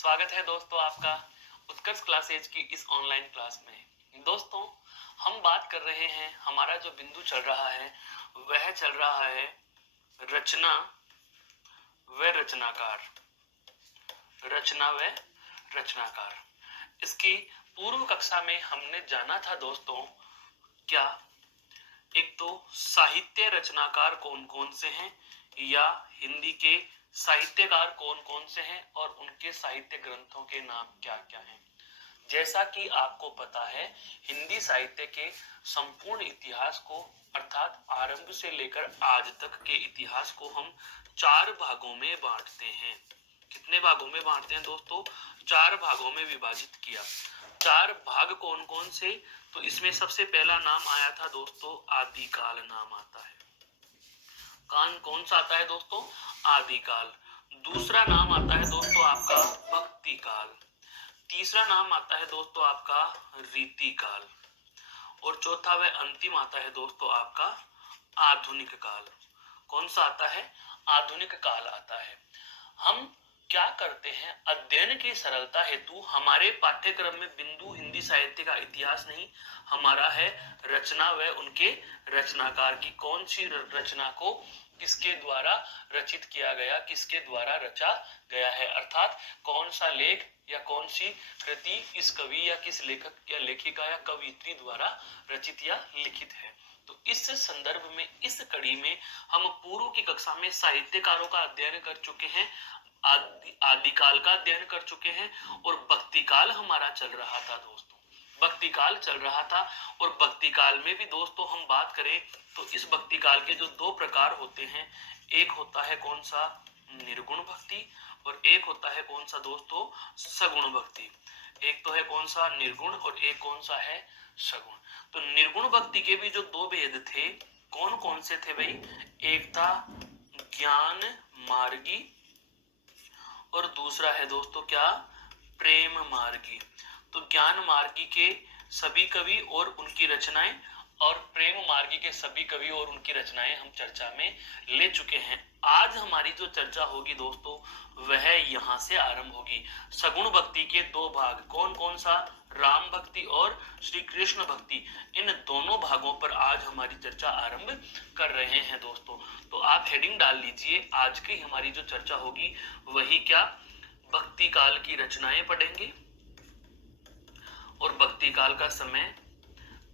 स्वागत है दोस्तों आपका उत्कर्ष क्लासेज की इस ऑनलाइन क्लास में। दोस्तों, हम बात कर रहे हैं, हमारा जो बिंदु चल रहा है वह चल रहा है रचना व रचनाकार। रचना व रचनाकार। इसकी पूर्व कक्षा में हमने जाना था दोस्तों, क्या एक तो साहित्य रचनाकार कौन कौन से हैं या हिंदी के साहित्यकार कौन कौन से हैं और उनके साहित्य ग्रंथों के नाम क्या क्या हैं। जैसा कि आपको पता है, हिंदी साहित्य के संपूर्ण इतिहास को अर्थात आरंभ से लेकर आज तक के इतिहास को हम चार भागों में बांटते हैं। कितने भागों में बांटते हैं दोस्तों? चार भागों में विभाजित किया। चार भाग कौन कौन से? तो इसमें सबसे पहला नाम आया था दोस्तों, आदिकाल नाम आता है। कौन सा आता है दोस्तों? आदिकाल। दूसरा नाम आता है दोस्तों आपका भक्ति काल। तीसरा नाम आता है दोस्तों आपका रीति काल। और चौथा व अंतिम आता है दोस्तों आपका आधुनिक काल। कौन सा आता है? आधुनिक काल आता है। हम क्या करते हैं, अध्ययन की सरलता हेतु हमारे पाठ्यक्रम में बिंदु हिंदी साहित्य का इतिहास नहीं, हमारा है रचना व उनके रचनाकार की कौन सी रचना को किसके द्वारा रचित किया गया, किसके द्वारा रचा गया है, अर्थात कौन सा लेख या कौन सी कृति इस कवि या किस लेखक या लेखिका या कवियत्री द्वारा रचित या लिखित है। तो इस संदर्भ में, इस कड़ी में हम पूर्व की कक्षा में साहित्यकारों का अध्ययन कर चुके हैं, आदिकाल का अध्ययन कर चुके हैं और भक्ति काल हमारा चल रहा था दोस्तों। भक्ति काल चल रहा था और भक्ति काल में भी दोस्तों हम बात करें तो इस भक्ति काल के जो दो प्रकार होते हैं, एक होता है कौन सा? निर्गुण भक्ति और एक होता है कौन सा दोस्तों? सगुण भक्ति। एक तो है कौन सा? निर्गुण और एक कौन सा है? सगुण। तो निर्गुण भक्ति के भी जो दो भेद थे, कौन कौन से थे भाई? एक था ज्ञान मार्गी और दूसरा है दोस्तों क्या? प्रेम मार्गी। तो ज्ञान मार्गी के सभी कवि और उनकी रचनाएं और प्रेम मार्गी के सभी कवि और उनकी रचनाएं हम चर्चा में ले चुके हैं। आज हमारी जो चर्चा होगी दोस्तों वह यहाँ से आरंभ होगी। सगुण भक्ति के दो भाग, कौन कौन सा? राम भक्ति और श्री कृष्ण भक्ति। इन दोनों भागों पर आज हमारी चर्चा आरंभ कर रहे हैं दोस्तों। तो आप हेडिंग डाल लीजिए, आज की हमारी जो चर्चा होगी वही क्या? भक्ति काल की रचनाएं पढ़ेंगे और भक्ति काल का समय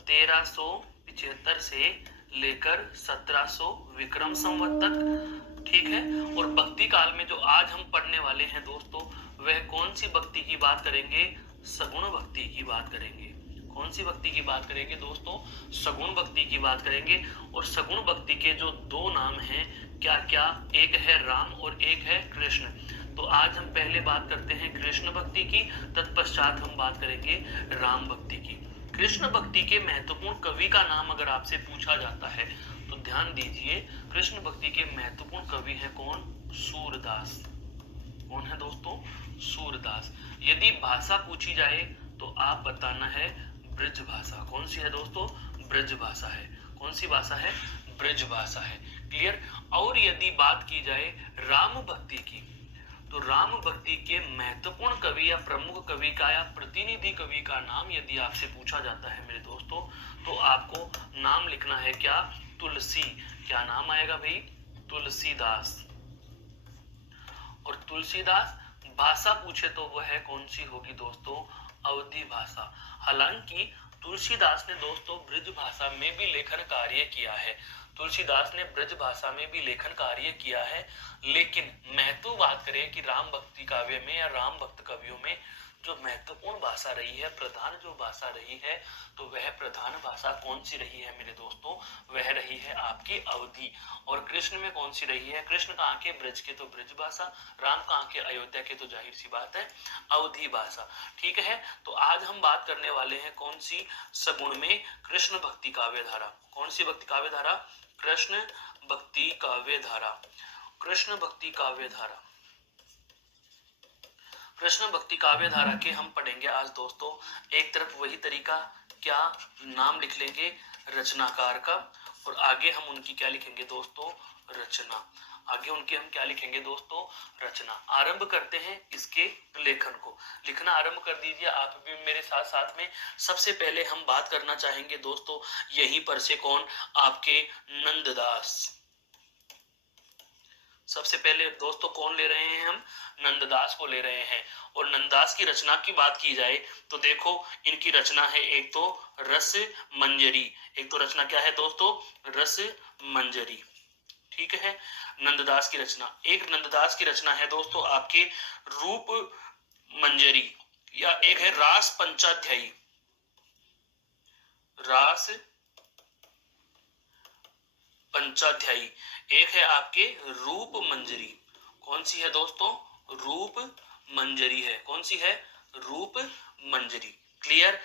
1375 से लेकर 1700 विक्रम संवत तक, ठीक है। और भक्ति काल में जो आज हम पढ़ने वाले हैं दोस्तों, वह कौन सी भक्ति की बात करेंगे? सगुण भक्ति की बात करेंगे। कौन सी भक्ति की बात करेंगे दोस्तों? सगुण भक्ति की बात करेंगे। और सगुण भक्ति के जो दो नाम हैं, क्या क्या? एक है राम और एक है कृष्ण। तो आज हम पहले बात करते हैं कृष्ण भक्ति की, तत्पश्चात हम बात करेंगे राम भक्ति की। कृष्ण भक्ति के महत्वपूर्ण कवि का नाम अगर आपसे पूछा जाता है तो ध्यान दीजिए, कृष्ण भक्ति के महत्वपूर्ण कवि है कौन? सूरदास। कौन है दोस्तों? सूरदास। यदि भाषा पूछी जाए तो आप बताना है ब्रज भाषा। कौन सी है दोस्तों? ब्रज भाषा है। कौन सी भाषा है? ब्रज भाषा है। क्लियर। और यदि बात की जाए राम भक्ति की, तो राम भक्ति के महत्वपूर्ण कवि या प्रमुख कवि का या प्रतिनिधि कवि का नाम यदि आपसे पूछा जाता है मेरे दोस्तों, तो आपको नाम लिखना है क्या? तुलसी। क्या नाम आएगा भाई? तुलसीदास। और तुलसीदास भाषा पूछे तो वह है कौन सी होगी दोस्तों? अवधी भाषा। हालांकि तुलसीदास ने दोस्तों ब्रज भाषा में भी लेखन कार्य किया है। तुलसीदास ने ब्रज भाषा में भी लेखन कार्य किया है, लेकिन महत्व बात करें कि राम भक्ति काव्य में या राम भक्त कवियों में जो महत्वपूर्ण भाषा रही है, प्रधान जो भाषा रही है, तो वह प्रधान भाषा कौन सी रही है मेरे दोस्तों? वह रही है आपकी अवधी। और कृष्ण में कौन सी रही है? कृष्ण कहाँ के? ब्रज के, तो ब्रज भाषा। राम कहाँ के? अयोध्या के, तो जाहिर सी बात है अवधी भाषा। ठीक है। तो आज हम बात करने वाले हैं कौन सी? सगुण में कृष्ण भक्ति काव्य धारा। कौन सी भक्ति काव्य धारा? कृष्ण भक्ति काव्य धारा। कृष्ण भक्ति काव्य धारा। कृष्ण भक्ति काव्य धारा के हम पढ़ेंगे आज दोस्तों। एक तरफ वही तरीका, क्या? नाम लिख लेंगे रचनाकार का और आगे हम उनकी क्या लिखेंगे दोस्तों? रचना। आगे उनके हम क्या लिखेंगे दोस्तों, रचना। आरंभ करते हैं इसके लेखन को। लिखना आरंभ कर दीजिए आप भी मेरे साथ साथ में। सबसे पहले हम बात करना चाहेंगे दोस्तों यहीं पर से, कौन, आपके नंददास। सबसे पहले दोस्तों कौन ले रहे हैं हम, नंददास को ले रहे हैं। और नंददास की रचना की बात की जाए तो देखो इनकी रचना है एक तो रस मंजरी। एक तो रचना क्या है दोस्तों, रस मंजरी। ठीक है, नंददास की रचना। एक नंददास की रचना है दोस्तों आपके रूप मंजरी, या एक है रास पंचाध्यायी। रास पंचाध्यायी। एक है आपके रूप मंजरी। कौन सी है दोस्तों, रूप मंजरी है। कौन सी है, रूप मंजरी। क्लियर।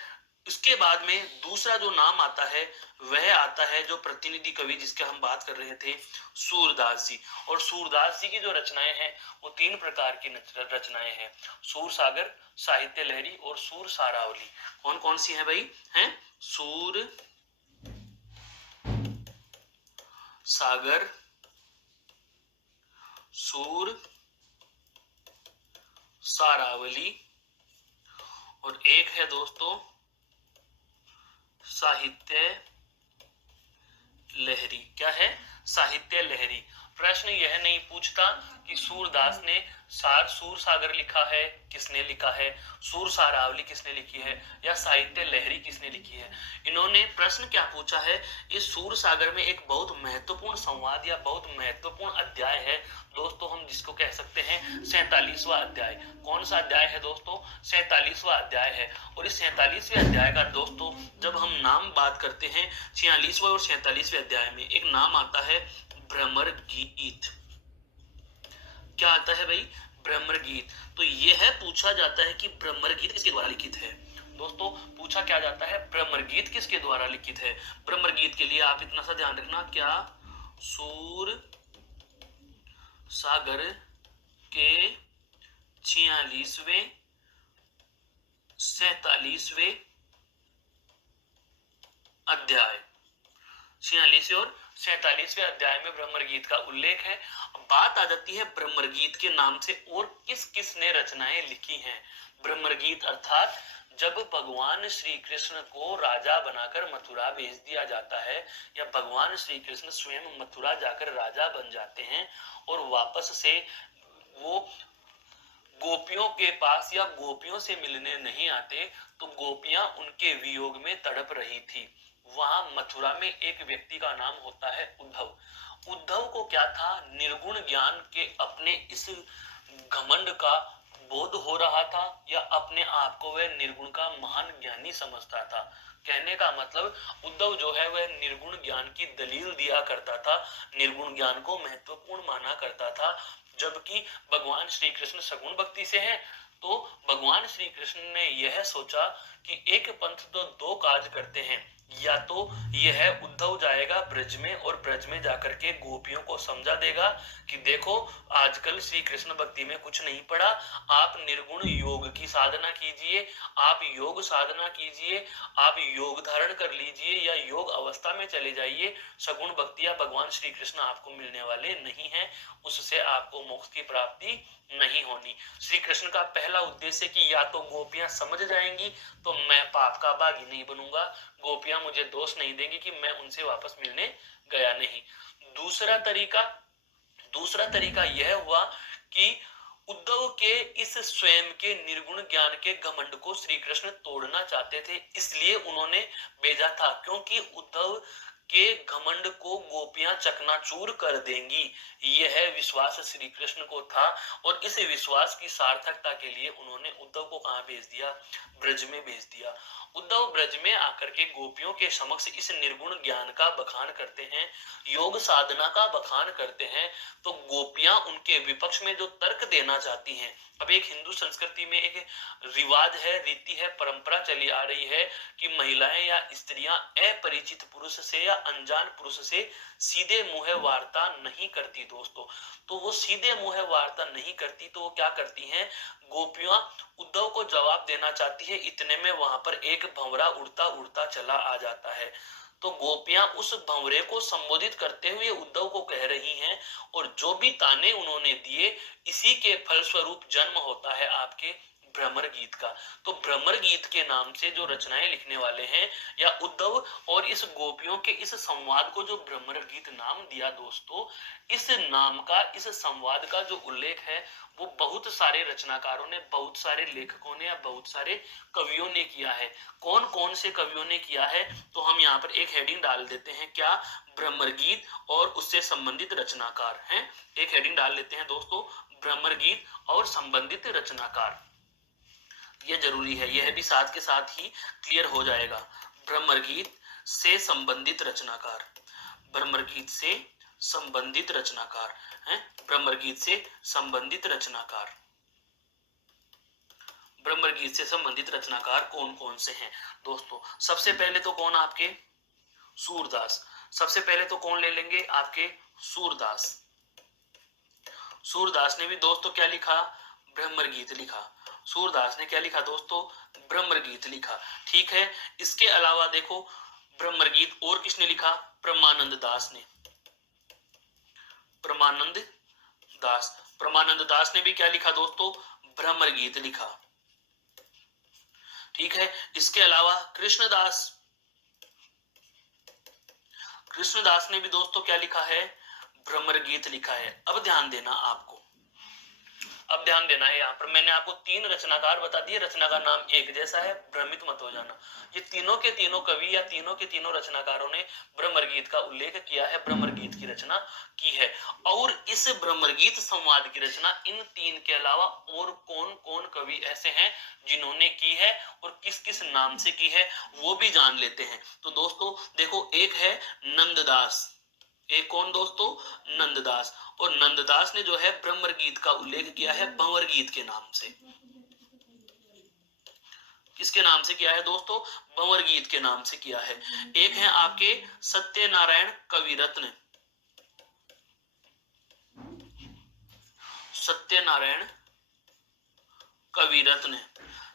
इसके बाद में दूसरा जो नाम आता है वह आता है जो प्रतिनिधि कवि जिसके हम बात कर रहे थे, सूरदास जी। और सूरदास जी की जो रचनाएं हैं वो तीन प्रकार की रचनाएं हैं, सूर सागर, साहित्य लहरी और सूर सारावली। कौन कौन सी है भाई, हैं, सूर सागर, सूर सारावली, और एक है दोस्तों साहित्य लहरी। क्या है, साहित्य लहरी। प्रश्न यह नहीं पूछता कि सूरदास ने सूर सागर लिखा है, किसने लिखा है, सूर सारावली किसने लिखी है, या साहित्य लहरी किसने लिखी है। इन्होंने प्रश्न क्या पूछा है, इस सूर सागर में एक बहुत महत्वपूर्ण संवाद या बहुत महत्वपूर्ण अध्याय है दोस्तों, हम जिसको कह सकते हैं 47वां अध्याय। कौन सा अध्याय है दोस्तों, 47वां अध्याय है। और इस 47वें अध्याय का दोस्तों जब हम नाम बात करते हैं 46वें और 47वें अध्याय में एक नाम आता है भ्रमर गीत। क्या आता है भाई, भ्रमर गीत। तो यह पूछा जाता है कि भ्रमर गीत किसके द्वारा लिखित है दोस्तों, पूछा क्या जाता है, भ्रमर गीत किसके द्वारा लिखित है। भ्रमर गीत के लिए आप इतना सा ध्यान रखना, क्या सूर सागर के 46वें 47वें अध्याय, 46वें और 47वें अध्याय में भ्रमर गीत का उल्लेख है। बात आ जाती है भ्रमर गीत के नाम से और किस किस ने रचनाएं लिखी हैं। भ्रमर गीत अर्थात जब भगवान श्री कृष्ण को राजा बनाकर मथुरा भेज दिया जाता है, या भगवान श्री कृष्ण स्वयं मथुरा जाकर राजा बन जाते हैं और वापस से वो गोपियों के पास या गोपियों से मिलने नहीं आते, तो गोपियां उनके वियोग में तड़प रही थी। वहां मथुरा में एक व्यक्ति का नाम होता है उद्धव। उद्धव को क्या था, निर्गुण ज्ञान के अपने इस घमंड का बोध हो रहा था, या अपने आप को वह निर्गुण का महान ज्ञानी समझता था। कहने का मतलब उद्धव जो है वह निर्गुण ज्ञान की दलील दिया करता था, निर्गुण ज्ञान को महत्वपूर्ण माना करता था, जबकि भगवान श्री कृष्ण सगुण भक्ति से हैं। तो भगवान श्री कृष्ण ने यह सोचा कि एक पंथ तो दो काज करते हैं, या तो यह उद्धव जाएगा ब्रज में और ब्रज में जाकर के गोपियों को समझा देगा कि देखो आजकल श्री कृष्ण भक्ति में कुछ नहीं पड़ा, आप निर्गुण योग की साधना कीजिए, आप योग साधना कीजिए, आप योग धारण कर लीजिए या योग अवस्था में चले जाइए, सगुण भक्ति या भगवान श्री कृष्ण आपको मिलने वाले नहीं है, उससे आपको मोक्ष की प्राप्ति नहीं होनी। श्री कृष्ण का पहला उद्देश्य कि या तो गोपियां समझ जाएंगी तो मैं पाप का भागी नहीं बनूंगा, गोपियां मुझे दोष नहीं देंगी कि मैं उनसे वापस मिलने गया नहीं। दूसरा तरीका यह हुआ कि उद्धव के इस स्वयं के निर्गुण ज्ञान के घमंड को श्री कृष्ण तोड़ना चाहते थे, इसलिए उन्होंने भेजा था, क्योंकि उद्धव के घमंड को गोपियां चकनाचूर कर देंगी, यह विश्वास श्री कृष्ण को था। और इस विश्वास की सार्थकता के लिए उन्होंने उद्धव को कहां भेज दिया, ब्रज में भेज दिया। उद्धव ब्रज में आकर के गोपियों के समक्ष इस निर्गुण ज्ञान का बखान करते हैं, योग साधना का बखान करते हैं, तो गोपियां उनके विपक्ष में जो तर्क देना चाहती हैं। अब एक हिंदू संस्कृति में एक रिवाज है, रीति है, परंपरा चली आ रही है कि महिलाएं या स्त्रियां अपरिचित पुरुष से या अनजान पुरुष से सीधे मुंह वार्ता नहीं करती दोस्तों। तो वो सीधे मुंह वार्ता नहीं करती, तो वो क्या करती हैं, गोपियां उद्धव को जवाब देना चाहती है, इतने में वहां पर एक भंवरा उड़ता उड़ता चला आ जाता है। तो गोपियां उस भंवरे को संबोधित करते हुए उद्धव को कह रही हैं, और जो भी ताने उन्होंने दिए, इसी के फलस्वरूप जन्म होता है आपके भ्रमर गीत का। तो भ्रमर गीत के नाम से जो रचनाएं लिखने वाले हैं या उद्धव, और इस गोपियों के इस संवाद को जो भ्रमर गीत नाम दिया दोस्तों, इस नाम का, इस संवाद का जो उल्लेख है वो बहुत सारे रचनाकारों ने, बहुत सारे लेखकों ने या बहुत सारे कवियों ने किया है। कौन कौन से कवियों ने किया है, तो हम यहाँ पर एक हेडिंग डाल देते हैं, क्या, भ्रमर गीत और उससे संबंधित रचनाकार हैं। एक हेडिंग डाल लेते हैं दोस्तों, भ्रमर गीत और संबंधित रचनाकार। यह जरूरी है, यह भी साथ के साथ ही क्लियर हो जाएगा। भ्रमर गीत से संबंधित रचनाकार, भ्रमर गीत से संबंधित रचनाकार हैं, भ्रमर गीत से संबंधित रचनाकार, भ्रमर गीत से संबंधित रचनाकार कौन कौन से हैं दोस्तों। सबसे पहले तो कौन, आपके सूरदास। सबसे पहले तो कौन ले लेंगे, आपके सूरदास। सूरदास ने भी दोस्तों क्या लिखा, भ्रमर गीत लिखा। सूरदास ने क्या लिखा दोस्तों, भ्रमर गीत लिखा। ठीक है, इसके अलावा देखो भ्रमर गीत और किसने लिखा, परमानंद दास ने। परमानंद दास, परमानंद दास ने भी क्या लिखा दोस्तों, भ्रमर गीत लिखा। ठीक है, इसके अलावा कृष्णदास, कृष्णदास ने भी दोस्तों क्या लिखा है, भ्रमर गीत लिखा है। अब ध्यान देना आपको, अब ध्यान देना है, यहाँ पर मैंने आपको तीन रचनाकार बता दिए, रचनाकार नाम एक जैसा है, भ्रमित मत हो जाना। ये तीनों के तीनों कवि या तीनों के तीनों रचनाकारों ने भ्रमर गीत का उल्लेख किया है, भ्रमर गीत की रचना की है। और इस भ्रमर गीत संवाद की रचना इन तीन के अलावा और कौन कौन कवि ऐसे हैं जिन्होंने की है और किस किस नाम से की है, वो भी जान लेते हैं। तो दोस्तों देखो, एक है नंददास, एक कौन दोस्तों, नंददास। और नंददास ने जो है भ्रमर गीत का उल्लेख किया है भंवर गीत के नाम से। किसके नाम से किया है दोस्तों, भंवर गीत के नाम से किया है। एक है आपके सत्यनारायण कविरत्न, सत्यनारायण कविरत्न,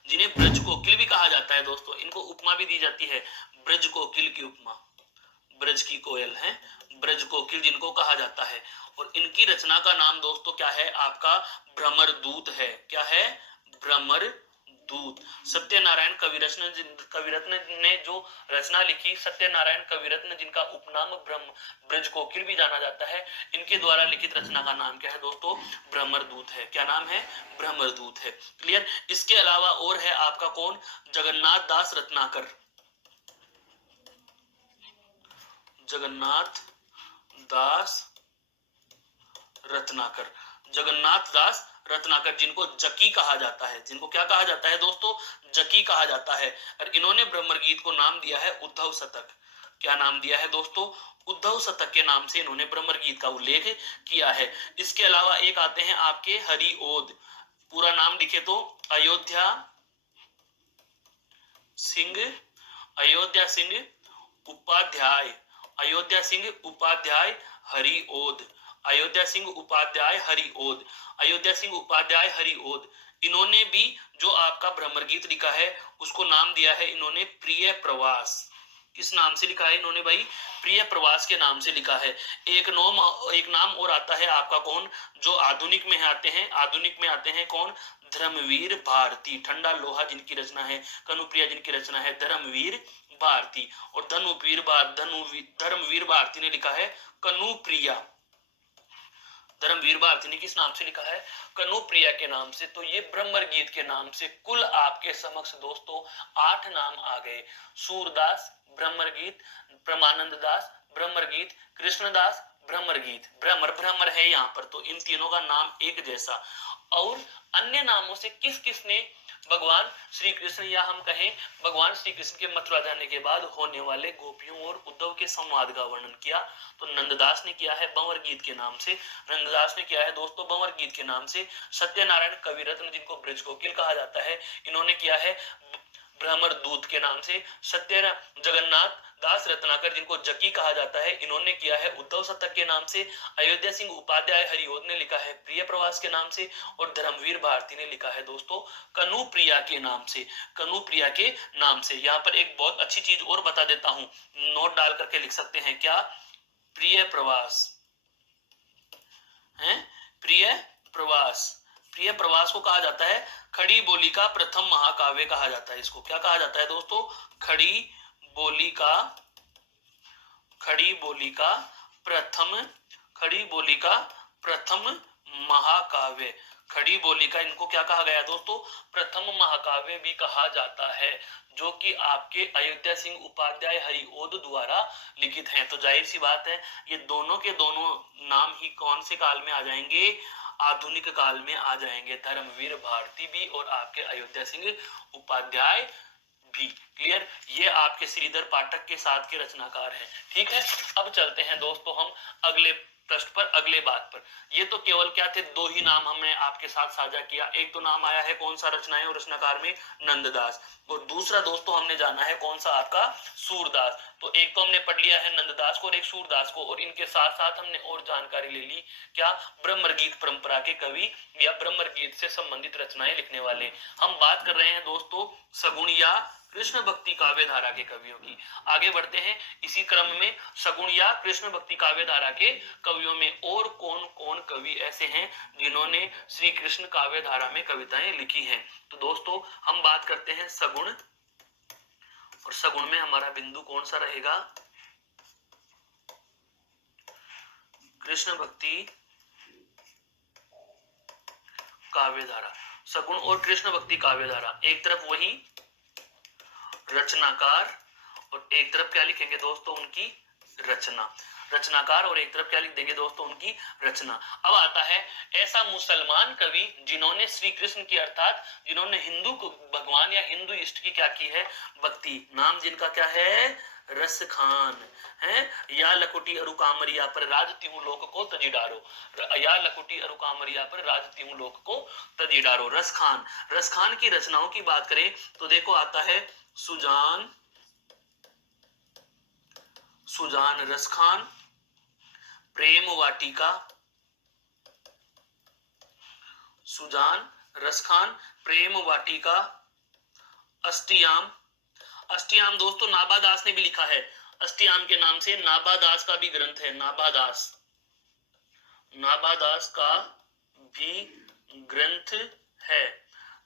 जिन्हें ब्रज कोकिल भी कहा जाता है दोस्तों। इनको उपमा भी दी जाती है, ब्रज कोकिल की उपमा, ब्रज की कोयल है, ब्रज कोकिल जिनको कहा जाता है। और इनकी रचना का नाम दोस्तों क्या है, आपका भ्रमर दूत है। क्या है, भ्रमर दूत। सत्यनारायण कविरत्न ने जो रचना लिखी, सत्यनारायण कविरत्न जिनका उपनाम ब्रज कोकिल भी जाना जाता है, इनके द्वारा लिखित रचना का नाम क्या है दोस्तों, भ्रमर दूत है। क्या नाम है, भ्रमर दूत है। क्लियर। इसके अलावा और है आपका कौन, जगन्नाथ दास रत्नाकर, जगन्नाथ दास रत्नाकर, जगन्नाथ दास रत्नाकर, जिनको जकी कहा जाता है। जिनको क्या कहा जाता है दोस्तों, जकी कहा जाता है। और इन्होंने भ्रमर गीत को नाम दिया है उद्धव शतक। क्या नाम दिया है दोस्तों, उद्धव शतक के नाम से इन्होंने भ्रमर गीत का उल्लेख किया है। इसके अलावा एक आते हैं आपके हरिओद, पूरा नाम लिखे तो अयोध्या सिंह, अयोध्या सिंह उपाध्याय, अयोध्या सिंह उपाध्याय हरिओद, अयोध्या सिंह उपाध्याय हरिओद, अयोध्या सिंह उपाध्याय हरिओद। इन्होंने भी जो आपका भ्रमर गीत लिखा है उसको नाम दिया है इन्होंने प्रिय प्रवास। किस नाम से लिखा है इन्होंने भाई, प्रिय प्रवास के नाम से लिखा है। एक नाम और आता है आपका कौन, जो आधुनिक में आते हैं, आधुनिक में आते हैं कौन, धर्मवीर भारती। ठंडा लोहा जिनकी रचना है, कनुप्रिया जिनकी रचना है धर्मवीर भारती। और धर्मवीर भारती ने लिखा है कनुप्रिया। धर्मवीर भारती ने किस नाम से लिखा है, कनुप्रिया के नाम से। तो ये भ्रमर गीत के नाम से कुल आपके समक्ष दोस्तों 8 नाम आ गए। सूरदास भ्रमर गीत, परमानंद दास भ्रमर गीत, कृष्णदास भ्रमर गीत। भ्रमर भ्रमर है यहाँ पर, तो इन तीनों का नाम एक जैसा। और अन्य नामों से किस किसने भगवान श्री कृष्ण, या हम कहें भगवान श्री कृष्ण के मथुरा जाने के बाद होने वाले गोपियों और उद्धव के संवाद का वर्णन किया, तो नंददास ने किया है भंवर गीत के नाम से। नंददास ने किया है दोस्तों भंवर गीत के नाम से। सत्यनारायण कविरत्न जिनको ब्रज कोकिल कहा जाता है, इन्होंने किया है भ्रमर दूत के नाम से। जगन्नाथ दास रत्नाकर, जिनको जकी कहा जाता है, इन्होंने किया है उद्धव शतक के नाम से। अयोध्या सिंह उपाध्याय हरिओद ने लिखा है प्रिय प्रवास के नाम से। और धर्मवीर भारती ने लिखा है दोस्तों कनुप्रिया के नाम से, कनुप्रिया के नाम से। यहाँ पर एक बहुत अच्छी चीज और बता देता हूं, नोट डाल करके लिख सकते हैं, क्या? प्रिय प्रवास है, प्रिय प्रवास। प्रिय प्रवास को कहा जाता है खड़ी बोली का प्रथम महाकाव्य कहा जाता है। इसको क्या कहा जाता है दोस्तों? खड़ी बोली का, खड़ी बोली का प्रथम, खड़ी बोली का प्रथम महाकाव्य। खड़ी बोली का इनको क्या कहा गया दोस्तों? प्रथम महाकाव्य भी कहा जाता है, जो कि आपके अयोध्या सिंह उपाध्याय हरिओद द्वारा लिखित हैं। तो जाहिर सी बात है ये दोनों के दोनों नाम ही कौन से काल में आ जाएंगे? आधुनिक काल में आ जाएंगे। धर्मवीर भारती भी और आपके अयोध्या सिंह उपाध्याय भी। क्लियर? ये आपके श्रीधर पाठक के साथ के रचनाकार हैं। ठीक है, अब चलते हैं दोस्तों हम अगले प्रश्न पर, अगले बात पर। ये तो केवल क्या थे, दो ही नाम हमने आपके साथ साझा किया। एक तो नाम आया है कौन सा रचनाएं और रचनाकार में? नंददास। और दूसरा दोस्तों हमने जाना है कौन सा? आपका सूरदास। तो एक तो हमने पढ़ लिया है नंददास को और एक सूरदास को, और इनके साथ साथ हमने और जानकारी ले ली, क्या? ब्रह्मगीत परंपरा के कवि या ब्रह्मगीत से संबंधित रचनाएं लिखने वाले। हम बात कर रहे हैं दोस्तों सगुण या कृष्ण भक्ति काव्य धारा के कवियों की। आगे बढ़ते हैं इसी क्रम में, सगुण या कृष्ण भक्ति काव्य धारा के कवियों में और कौन कौन कवि ऐसे हैं जिन्होंने श्री कृष्ण काव्य धारा में कविताएं लिखी हैं। तो दोस्तों हम बात करते हैं सगुण, और सगुण में हमारा बिंदु कौन सा रहेगा? कृष्ण भक्ति काव्य धारा। सगुण और कृष्ण भक्ति काव्य धारा, एक तरफ वही रचनाकार और एक तरफ क्या लिखेंगे दोस्तों? उनकी रचना। रचनाकार और एक तरफ क्या लिख देंगे दोस्तों? उनकी रचना। अब आता है ऐसा मुसलमान कवि जिन्होंने श्री कृष्ण की, अर्थात जिन्होंने हिंदू भगवान या हिंदू इष्ट की क्या की है? भक्ति। नाम जिनका क्या है? रस खान है। या लकुटी अरु कामरिया पर राजती हूँ लोक को तजी डारो, या लकुटी अरु कामरिया पर राजती हूँ लोक को तजी डारो। रस खान। रस खान की रचनाओं की बात करें तो देखो आता है सुजान, सुजान रस खान, प्रेम वाटिका, सुजान रस खान, प्रेम वाटिका, अष्टयाम। अष्टयाम दोस्तों नाभादास ने भी लिखा है, अष्टयाम के नाम से नाभादास का भी ग्रंथ है। नाभादास, नाभादास का भी ग्रंथ है।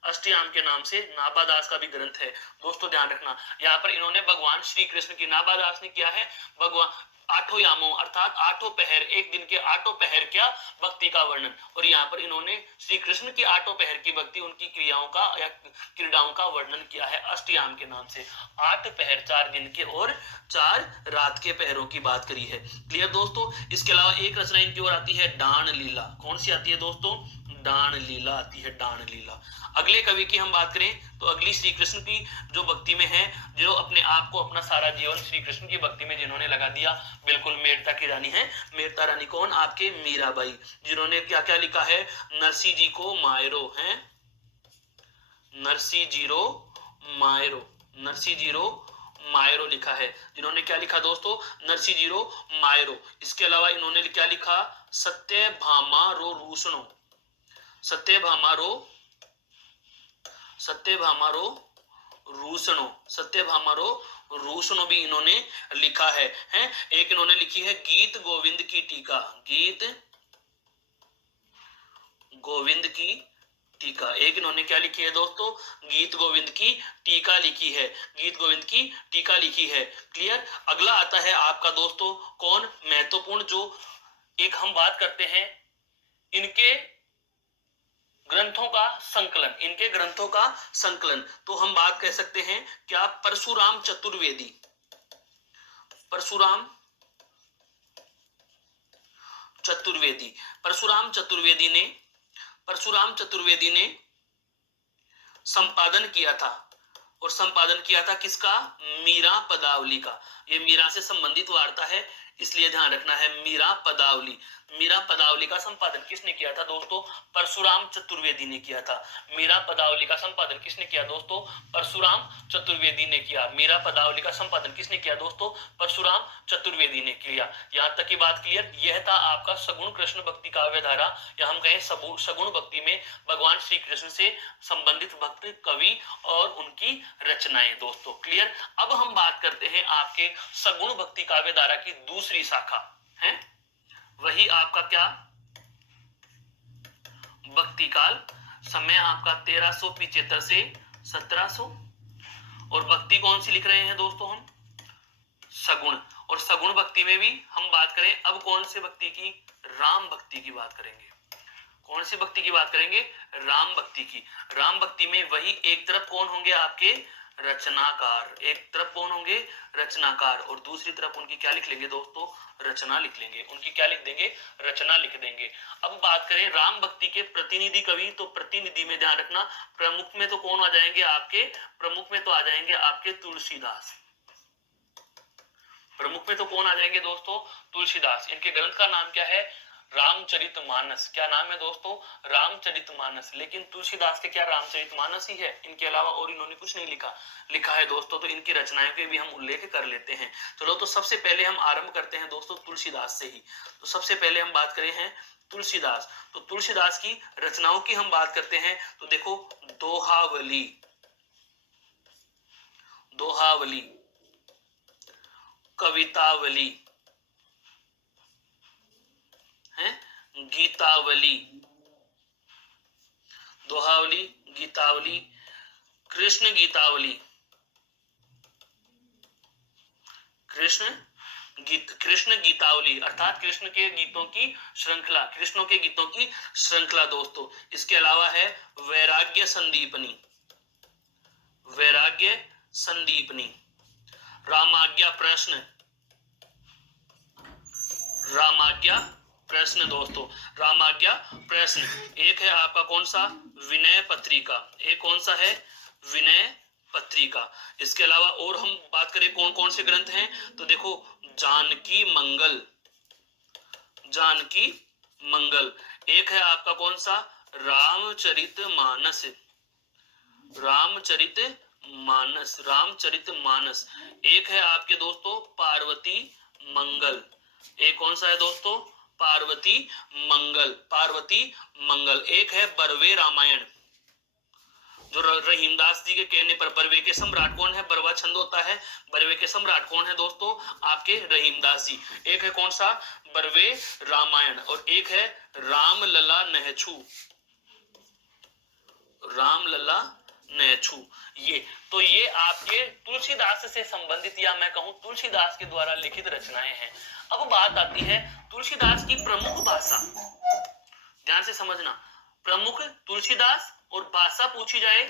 अष्टयाम के नाम से नाभादास का भी ग्रंथ है। दोस्तों ध्यान रखना, यहाँ पर इन्होंने भगवान श्री कृष्ण की, नाभादास ने किया है भगवान आठों यामों अर्थात आठों पहर, एक दिन के आठों पहर क्या भक्ति का वर्णन। और यहाँ पर इन्होंने श्री कृष्ण की आठों पहर की भक्ति, उनकी क्रियाओं का या क्रीड़ाओं का वर्णन किया है अष्टयाम के नाम से। 8 पहर, 4 दिन के और 4 रात के पहरों की बात करी है। क्लियर दोस्तों? इसके अलावा एक रचना इनकी ओर आती है डाण लीला। कौन सी आती है दोस्तों? डाण लीला आती है, डाण लीला। अगले कवि की हम बात करें तो अगली श्री कृष्ण की जो भक्ति में है, जो अपने आप को, अपना सारा जीवन श्री कृष्ण की भक्ति में जिन्होंने लगा दिया, बिल्कुल मेड़ता की रानी है। मेड़ता रानी कौन? आपके मीराबाई, जिन्होंने क्या क्या लिखा है? नरसी जी को मायरो है, Narsi zero Miro, Narsi zero Miro लिखा है। जिन्होंने क्या लिखा दोस्तों? Narsi zero Miro. इसके अलावा इन्होंने क्या लिखा? सत्यभामा रो रूसणो, सत्यभामा रो, सत्यभामा रो रूसणो, सत्यभामा रो रूसणो भी इन्होंने लिखा है, हैं? एक इन्होंने लिखी है गीत गोविंद की टीका, गीत गोविंद की टीका। एक इन्होंने क्या लिखी है दोस्तों? गीत गोविंद की टीका लिखी है, गीत गोविंद की टीका लिखी है। क्लियर? अगला आता है आपका दोस्तों कौन? महत्वपूर्ण, जो एक हम बात करते हैं इनके ग्रंथों का संकलन, इनके ग्रंथों का संकलन। तो हम बात कह सकते हैं क्या? परशुराम चतुर्वेदी, परशुराम चतुर्वेदी। परशुराम चतुर्वेदी ने, परशुराम चतुर्वेदी ने संपादन किया था, और संपादन किया था किसका? मीरा पदावली का। ये मीरा से संबंधित वार्ता है, इसलिए ध्यान रखना है मीरा पदावली। मीरा पदावली का संपादन किसने किया था दोस्तों? परशुराम चतुर्वेदी ने किया था। मीरा पदावली का संपादन किसने किया दोस्तों? परशुराम चतुर्वेदी ने किया। मीरा पदावली का संपादन किसने किया दोस्तों? परशुराम चतुर्वेदी ने किया। यहां तक की बात क्लियर। यह था आपका सगुण कृष्ण भक्ति काव्य धारा, या हम कहें सगुण भक्ति में भगवान श्री कृष्ण से संबंधित भक्त कवि और उनकी रचनाएं दोस्तों। क्लियर। अब हम बात करते हैं आपके सगुण भक्ति काव्य धारा की दूसरी शाखा है, वही आपका क्या? भक्ति काल। समय आपका 1375 से 1700। और भक्ति कौन सी लिख रहे हैं दोस्तों हम? सगुण। और सगुण भक्ति में भी हम बात करें अब कौन से भक्ति की? राम भक्ति की बात करेंगे। कौन सी भक्ति की बात करेंगे? राम भक्ति की। राम भक्ति में वही एक तरफ कौन होंगे आपके? रचनाकार। एक तरफ कौन होंगे? रचनाकार। और दूसरी तरफ उनकी क्या लिख लेंगे दोस्तों? रचना लिख लेंगे। उनकी क्या लिख देंगे? रचना लिख देंगे। अब बात करें राम भक्ति के प्रतिनिधि कवि, तो प्रतिनिधि में ध्यान रखना प्रमुख में तो कौन आ जाएंगे आपके? प्रमुख में तो आ जाएंगे आपके तुलसीदास। प्रमुख में तो कौन आ जाएंगे दोस्तों? तुलसीदास। इनके ग्रंथ का नाम क्या है? रामचरितमानस। क्या नाम है दोस्तों? रामचरितमानस। लेकिन तुलसीदास के क्या रामचरितमानस ही है, इनके अलावा और इन्होंने कुछ नहीं लिखा है दोस्तों। तो इनकी रचनाएं के भी हम उल्लेख कर लेते हैं। चलो तो सबसे पहले हम आरंभ करते हैं दोस्तों तुलसीदास से ही। तो सबसे पहले हम बात करें हैं तुलसीदास। तो तुलसीदास की रचनाओं की हम बात करते हैं तो देखो, दोहावली, दोहावली, कवितावली है, गीतावली, दोहावली, गीतावली, कृष्ण गीतावली, कृष्ण गीतावली अर्थात कृष्ण के गीतों की श्रृंखला, कृष्णों के गीतों की श्रृंखला दोस्तों। इसके अलावा है वैराग्य संदीपनी, वैराग्य संदीपनी, रामाज्ञा प्रश्न, रामाज्ञा प्रश्न दोस्तों, रामाज्ञा प्रश्न। एक है आपका कौन सा? विनय पत्रिका। एक कौन सा है? विनय पत्रिका। इसके अलावा और हम बात करें कौन कौन से ग्रंथ हैं तो देखो, जानकी मंगल, जानकी मंगल। एक है आपका कौन सा? रामचरितमानस, रामचरितमानस, रामचरितमानस। एक है आपके दोस्तों पार्वती मंगल। एक कौन सा है दोस्तों? पार्वती मंगल, पार्वती मंगल। एक है बरवे रामायण, जो रहीमदास जी के कहने पर। बरवे के सम्राट कौन है? बरवा छंद होता है। बरवे के सम्राट कौन है दोस्तों? आपके रहीमदास जी। एक है कौन सा? बरवे रामायण। और एक है रामलला नहछू, रामलला नहछू। ये आपके तुलसीदास से संबंधित, या मैं कहूं तुलसीदास के द्वारा लिखित रचनाएं हैं। अब बात आती है तुलसीदास की प्रमुख भाषा। ध्यान से समझना, प्रमुख तुलसीदास और भाषा पूछी जाए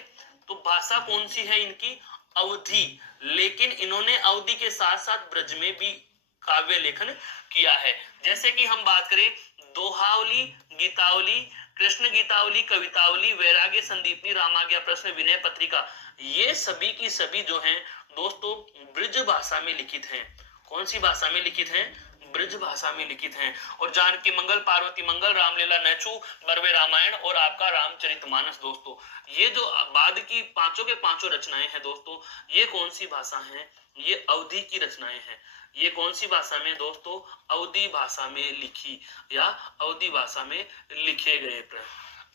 तो भाषा कौन सी है इनकी? अवधी। लेकिन इन्होंने अवधी के साथ साथ ब्रज में भी काव्य लेखन किया है। जैसे कि हम बात करें दोहावली, गीतावली, कृष्ण गीतावली, कवितावली, वैराग्य संदीपनी, रामाज्ञा प्रश्न, विनय पत्रिका, ये सभी की सभी जो हैं दोस्तों ब्रज भाषा में लिखित हैं। कौन सी भाषा में लिखित हैं? ब्रज भाषा में लिखित हैं। और जानकी मंगल, पार्वती मंगल, रामलीला नहछू, बरवे रामायण और आपका रामचरितमानस दोस्तों, ये जो बाद की पांचों के पांचों रचनाएं हैं दोस्तों, ये कौन सी भाषा हैं? ये अवधी की रचनाएं हैं। ये कौन सी भाषा में दोस्तों? अवधी भाषा में लिखी या अवधी भाषा में लिखे गए,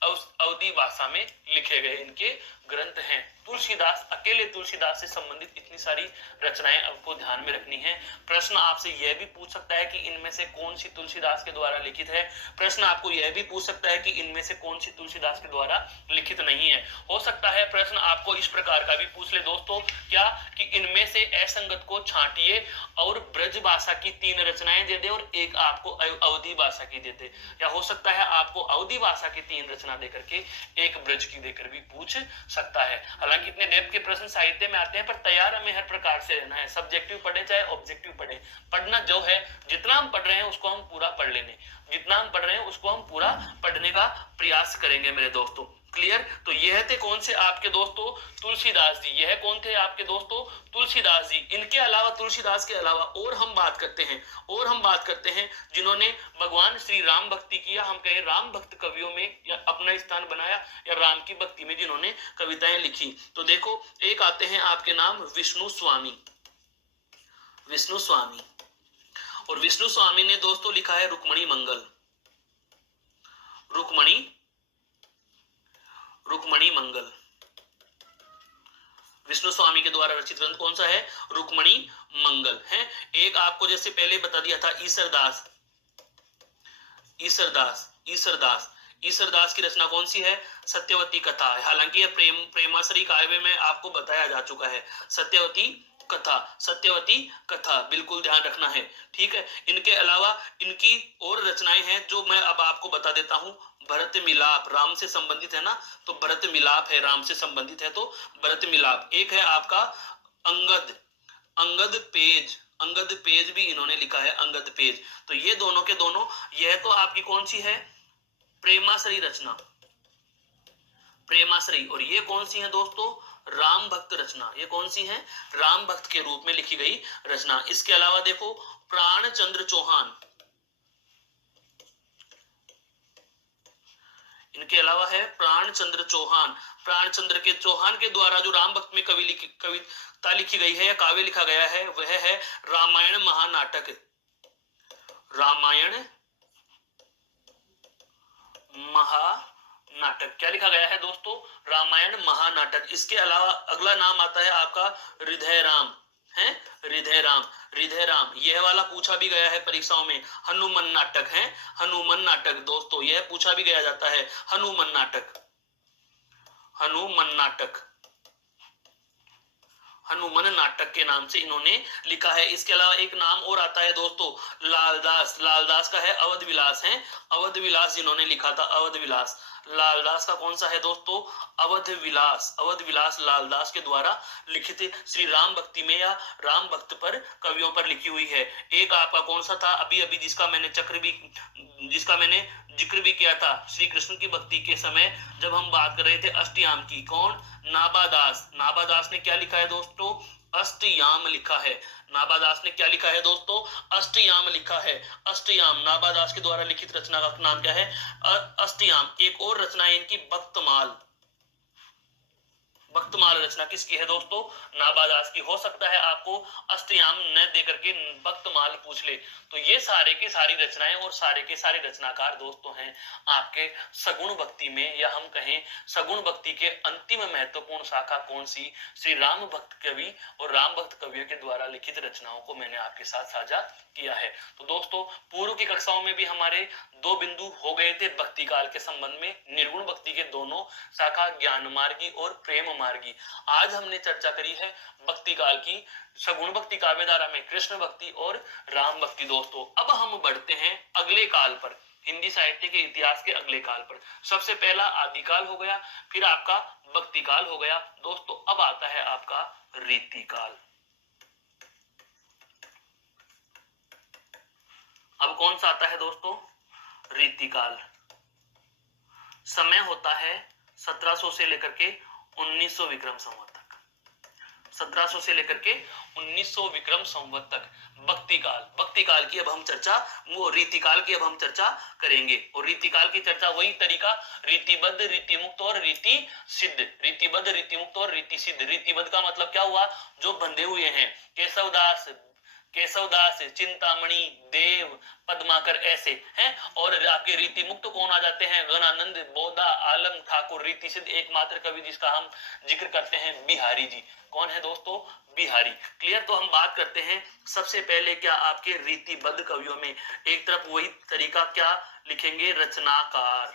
अवधी भाषा में लिखे गए इनके ग्रंथ हैं। तुलसीदास, अकेले तुलसीदास से संबंधित इतनी सारी रचनाएं आपको ध्यान में रखनी है। प्रश्न आपसे यह भी पूछ सकता है कि इनमें से कौन सी तुलसीदास के द्वारा लिखित है। प्रश्न आपको यह भी पूछ सकता है कि इनमें से कौन सी तुलसीदास के द्वारा लिखित नहीं है। हो सकता है प्रश्न आपको इस प्रकार का भी पूछ ले दोस्तों, क्या कि इनमें से असंगत को छांटिए और ब्रज भाषा की 3 रचनाएं दे दे और एक आपको अवधी भाषा की दे दे। या हो सकता है आपको अवधी भाषा की 3 रचना देकर के एक ब्रज की देकर भी पूछ सकता है। हालांकि इतने डेप्थ के प्रश्न साहित्य में आते हैं, पर तैयार हमें हर प्रकार से रहना है। सब्जेक्टिव पढ़े चाहे ऑब्जेक्टिव पढ़े, पढ़ना जो है, जितना हम पढ़ रहे हैं उसको हम पूरा पढ़ लेने, जितना हम पढ़ रहे हैं उसको हम पूरा पढ़ने का प्रयास करेंगे मेरे दोस्तों। क्लियर। तो यह थे कौन से आपके दोस्तों, तुलसीदास जी। यह कौन थे आपके दोस्तों, तुलसीदास जी। इनके अलावा, तुलसीदास के अलावा और हम बात करते हैं जिन्होंने भगवान श्री राम भक्ति किया, हम कहें राम भक्त कवियों में या अपना स्थान बनाया, या राम की भक्ति में जिन्होंने कविताएं लिखी। तो देखो, एक आते हैं आपके नाम विष्णु स्वामी। विष्णु स्वामी, और विष्णु स्वामी ने दोस्तों लिखा है रुक्मणी मंगल। रुक्मणी मंगल विष्णु स्वामी के द्वारा रचित ग्रंथ कौन सा है, रुक्मणी मंगल है। एक आपको जैसे पहले बता दिया था ईसरदास की रचना कौन सी है, सत्यवती कथा। हालांकि यह प्रेमाश्री काव्य में आपको बताया जा चुका है, सत्यवती कथा बिल्कुल ध्यान रखना है, ठीक है। इनके अलावा इनकी और रचनाएं हैं जो मैं अब आपको बता देता हूं। भरत मिलाप, राम से संबंधित है ना, तो भरत मिलाप है, राम से संबंधित है तो भरत मिलाप। एक है आपका अंगद पेज भी इन्होंने लिखा है, अंगद पेज। तो ये दोनों के दोनों, यह तो आपकी कौन सी है, प्रेमाश्री रचना, और ये कौन सी है दोस्तों, राम भक्त रचना। ये कौन सी है, राम भक्त के रूप में लिखी गई रचना। इसके अलावा देखो, प्राणचंद्र चौहान, इनके अलावा है प्राणचंद्र चौहान के द्वारा जो राम भक्त में कविता लिखी गई है या काव्य लिखा गया है, वह है रामायण महानाटक। क्या लिखा गया है दोस्तों, रामायण महानाटक। इसके अलावा अगला नाम आता है आपका हृदय राम। यह वाला पूछा भी गया है परीक्षाओं में। हनुमान नाटक दोस्तों, यह पूछा भी गया जाता है, हनुमान नाटक के नाम से इन्होंने लिखा है। इसके अलावा एक नाम और आता है दोस्तों, लालदास का है अवध विलास जिन्होंने लिखा था, लालदास का कौन सा है दोस्तों, अवध विलास लालदास के द्वारा लिखित श्री राम भक्ति में या राम भक्त पर कवियों पर लिखी हुई है। एक आपका कौन सा था, अभी जिसका मैंने जिक्र भी किया था श्री कृष्ण की भक्ति के समय जब हम बात कर रहे थे अष्टयाम की, कौन, नाबादास ने क्या लिखा है दोस्तों, अष्टयाम लिखा है। नाबादास ने क्या लिखा है दोस्तों, अष्टयाम लिखा है। अष्टयाम नाबादास के द्वारा लिखित रचना का नाम क्या है, अष्टयाम। एक और रचना है इनकी भक्तमाल रचना किसकी है दोस्तों, नाबादास की। हो सकता है आपको अष्टयाम न देकर के भक्तमाल पूछ ले। तो ये सारे के सारी रचनाएं और सारे के सारे रचनाकार दोस्तों हैं आपके सगुण भक्ति में, या हम कहें सगुण भक्ति के अंतिम महत्वपूर्ण शाखा कौन सी, श्री राम भक्त कवि और राम भक्त कवियों के द्वारा लिखित रचनाओं को मैंने आपके साथ साझा किया है। तो दोस्तों, पूर्व की कक्षाओं में भी हमारे 2 बिंदु हो गए थे भक्ति काल के संबंध में, निर्गुण भक्ति के दोनों शाखा, ज्ञान मार्गी और प्रेम मार्गी। आज हमने चर्चा करी है भक्ति काल की, सगुण भक्ति काव्यधारा में कृष्ण भक्ति और राम भक्ति। दोस्तों, अब हम बढ़ते हैं अगले काल पर, हिंदी साहित्य के इतिहास के अगले काल पर। सबसे पहला आदिकाल हो गया, फिर आपका भक्ति काल हो गया। दोस्तों, अब आता है आपका रीतिकाल। अब कौन सा आता है दोस्तों, रीतिकाल। समय होता है 1700 से लेकर के 1900 विक्रम संवत तक, 1700 से लेकर के 1900 विक्रम संवत तक भक्ति काल की अब हम चर्चा, वो रीतिकाल की अब हम चर्चा करेंगे। और रीतिकाल की चर्चा वही तरीका, रीतिबद्ध, रीतिमुक्त और रीति सिद्ध। रीतिबद्ध का मतलब क्या हुआ, जो बंधे हुए हैं, केशवदास, चिंतामणि, देव, पद्माकर ऐसे हैं। और आपके रीति मुक्त कौन आ जाते हैं, गणानंद, बोधा, आलम, ठाकुर। रीति सिद्ध एकमात्र कवि जिसका हम जिक्र करते हैं, बिहारी जी। कौन है दोस्तों, बिहारी। क्लियर। तो हम बात करते हैं सबसे पहले क्या आपके रीतिबद्ध कवियों में, एक तरफ वही तरीका क्या लिखेंगे, रचनाकार,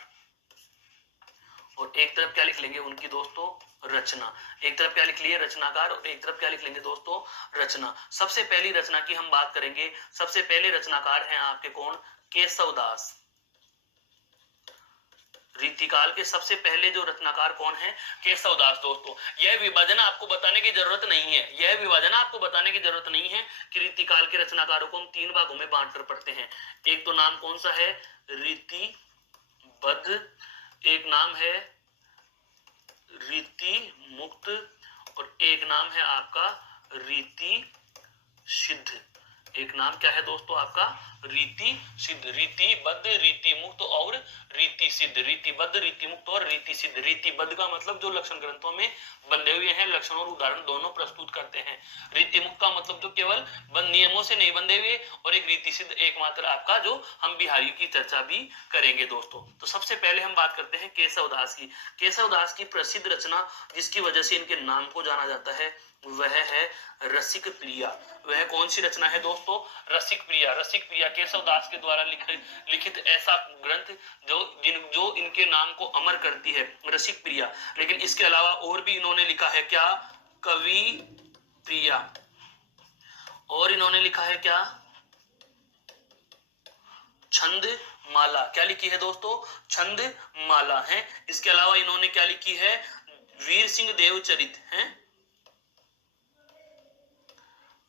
और एक तरफ क्या लिख लेंगे उनकी दोस्तों, रचना। एक तरफ क्या लिख लिए, रचनाकार, और एक तरफ क्या लिख लेंगे दोस्तों, रचना। सबसे पहली रचना की हम बात करेंगे, सबसे पहले रचनाकार हैं आपके कौन, केशवदास। रीतिकाल के सबसे पहले जो रचनाकार कौन है, केशवदास। दोस्तों, यह विभाजन आपको बताने की जरूरत नहीं है, कि रीतिकाल के रचनाकारों को हम 3 भागों में बांट कर पढ़ते हैं। एक तो नाम कौन सा है, रीतिबद्ध, एक नाम है रीति मुक्त और एक नाम है आपका रीति सिद्ध। एक नाम क्या है दोस्तों आपका रीति सिद्ध, रीतिबद्ध, रीति मुक्त और रीति सिद्ध। रीतिबद्ध, रीति मुक्त और रीति सिद्ध। रीतिबद्ध का मतलब जो लक्षण ग्रंथों में बंधे हुए हैं, लक्षण और उदाहरण दोनों प्रस्तुत करते हैं। रीति मुक्त का मतलब जो केवल नियमों से नहीं बंधे हुए, और एक रीति सिद्ध एकमात्र आपका जो हम बिहारी की चर्चा भी करेंगे दोस्तों। तो सबसे पहले हम बात करते हैं केशवदास की। केशवदास की प्रसिद्ध रचना जिसकी वजह से इनके नाम को जाना जाता है वह है रसिक प्रिया। वह कौन सी रचना है दोस्तों? रसिक प्रिया। रसिक प्रिया केशवदास के द्वारा लिखित ऐसा ग्रंथ जो इनके नाम को अमर करती है, रसिक प्रिया। लेकिन इसके अलावा और भी इन्होंने लिखा है क्या? कवि प्रिया। और इन्होंने लिखा है क्या? छंद माला। क्या लिखी है दोस्तों? छंद माला है। इसके अलावा इन्होंने क्या लिखी है? वीर सिंह देव चरित है,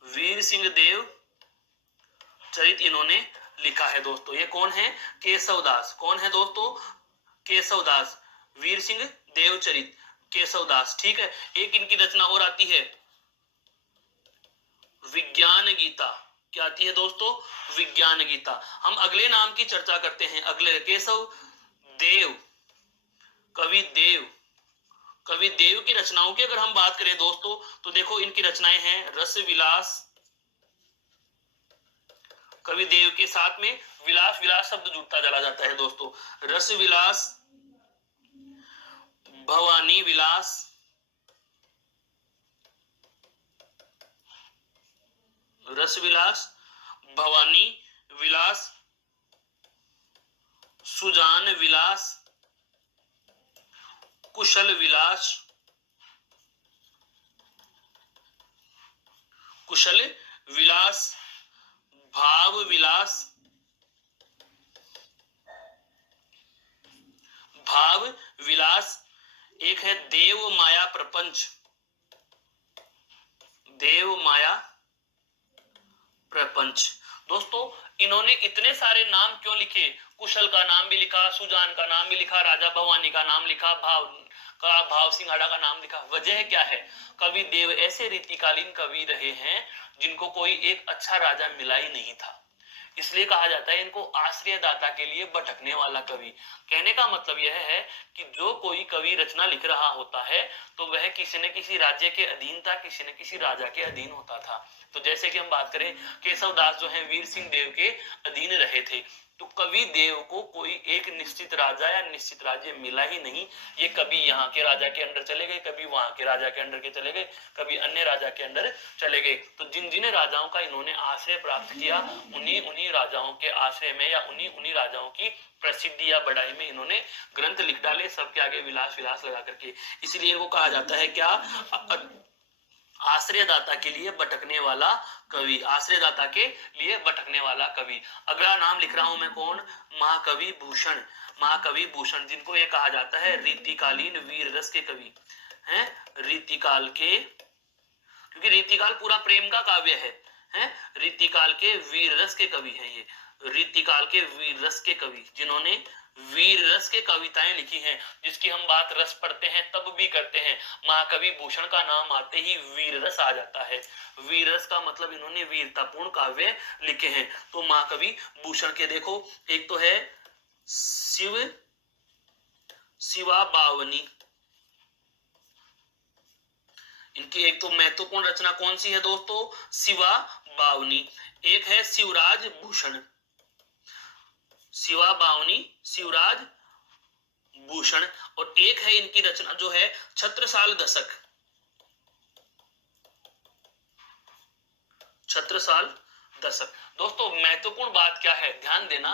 वीर सिंह देव चरित इन्होंने लिखा है दोस्तों। ये कौन है? केशवदास। कौन है दोस्तों? केशवदास। वीर सिंह देव चरित केशवदास। ठीक है। एक इनकी रचना और आती है विज्ञान गीता। क्या आती है दोस्तों? विज्ञान गीता। हम अगले नाम की चर्चा करते हैं। अगले केशव देव, कवि देव, कवि देव की रचनाओं की अगर हम बात करें दोस्तों तो देखो इनकी रचनाएं हैं रस विलास। कवि देव के साथ में विलास, विलास शब्द जुड़ता चला जाता है दोस्तों। रस विलास, भवानी विलास, रस विलास, भवानी विलास, सुजान विलास, कुशल विलास, कुशल विलास, भाव विलास, भाव विलास। एक है देव माया प्रपंच, देव माया प्रपंच। दोस्तों इन्होंने इतने सारे नाम क्यों लिखे? कुशल का नाम भी लिखा, सुजान का नाम भी लिखा, राजा भवानी का नाम लिखा, भाव सिंघाड़ा का नाम लिखा। वजह क्या है? कवि देव ऐसे रीतिकालीन कवि रहे हैं जिनको कोई एक अच्छा राजा मिला ही नहीं था, इसलिए कहा जाता है इनको आश्रयदाता के लिए भटकने वाला कवि। कहने का मतलब यह है कि जो कोई कवि रचना लिख रहा होता है तो वह किसी न किसी राज्य के अधीन था, किसी न किसी राजा के अधीन होता था। तो जैसे कि हम बात करें केशवदास जो है वीर सिंह देव के अधीन रहे थे, तो कवि देव को कोई एक निश्चित राजा या निश्चित राज्य मिला ही नहीं। ये कभी यहाँ के राजा के अंडर चले गए, कभी वहां के राजा के अंडर के चले गए, कभी अन्य राजा के अंडर चले गए। तो जिन जिन राजाओं का इन्होंने आश्रय प्राप्त किया उन्हीं उन्हीं राजाओं के आश्रय में या उन्हीं उन्हीं राजाओं की प्रसिद्धि या बड़ाई में इन्होंने ग्रंथ लिख डाले, सबके आगे विलास विलास लगा करके। इसलिए इनको कहा जाता है क्या? आश्रयदाता के लिए भटकने वाला कवि। आश्रयदाता के लिए भटकने वाला कवि। अगला नाम लिख रहा हूं मैं, कौन? महाकवि भूषण। महाकवि भूषण जिनको ये कहा जाता है रीतिकालीन वीर रस के कवि हैं। रीतिकाल के, क्योंकि रीतिकाल पूरा प्रेम का काव्य है, रीतिकाल के वीर रस के कवि हैं ये। रीतिकाल के वीर रस के कवि जिन्होंने वीर रस के कविताएं लिखी हैं, जिसकी हम बात रस पढ़ते हैं तब भी करते हैं। महाकवि भूषण का नाम आते ही वीर रस आ जाता है। वीर रस का मतलब इन्होंने वीरतापूर्ण काव्य लिखे हैं। तो महाकवि भूषण के देखो, एक तो है शिवा बावनी। इनकी एक तो महत्वपूर्ण रचना कौन सी है दोस्तों? शिवा बावनी। एक है शिवराज भूषण। शिवा बावनी, शिवराज भूषण। और एक है इनकी रचना जो है छत्रसाल दशक। छत्रसाल दशक। दोस्तों महत्वपूर्ण बात क्या है, ध्यान देना।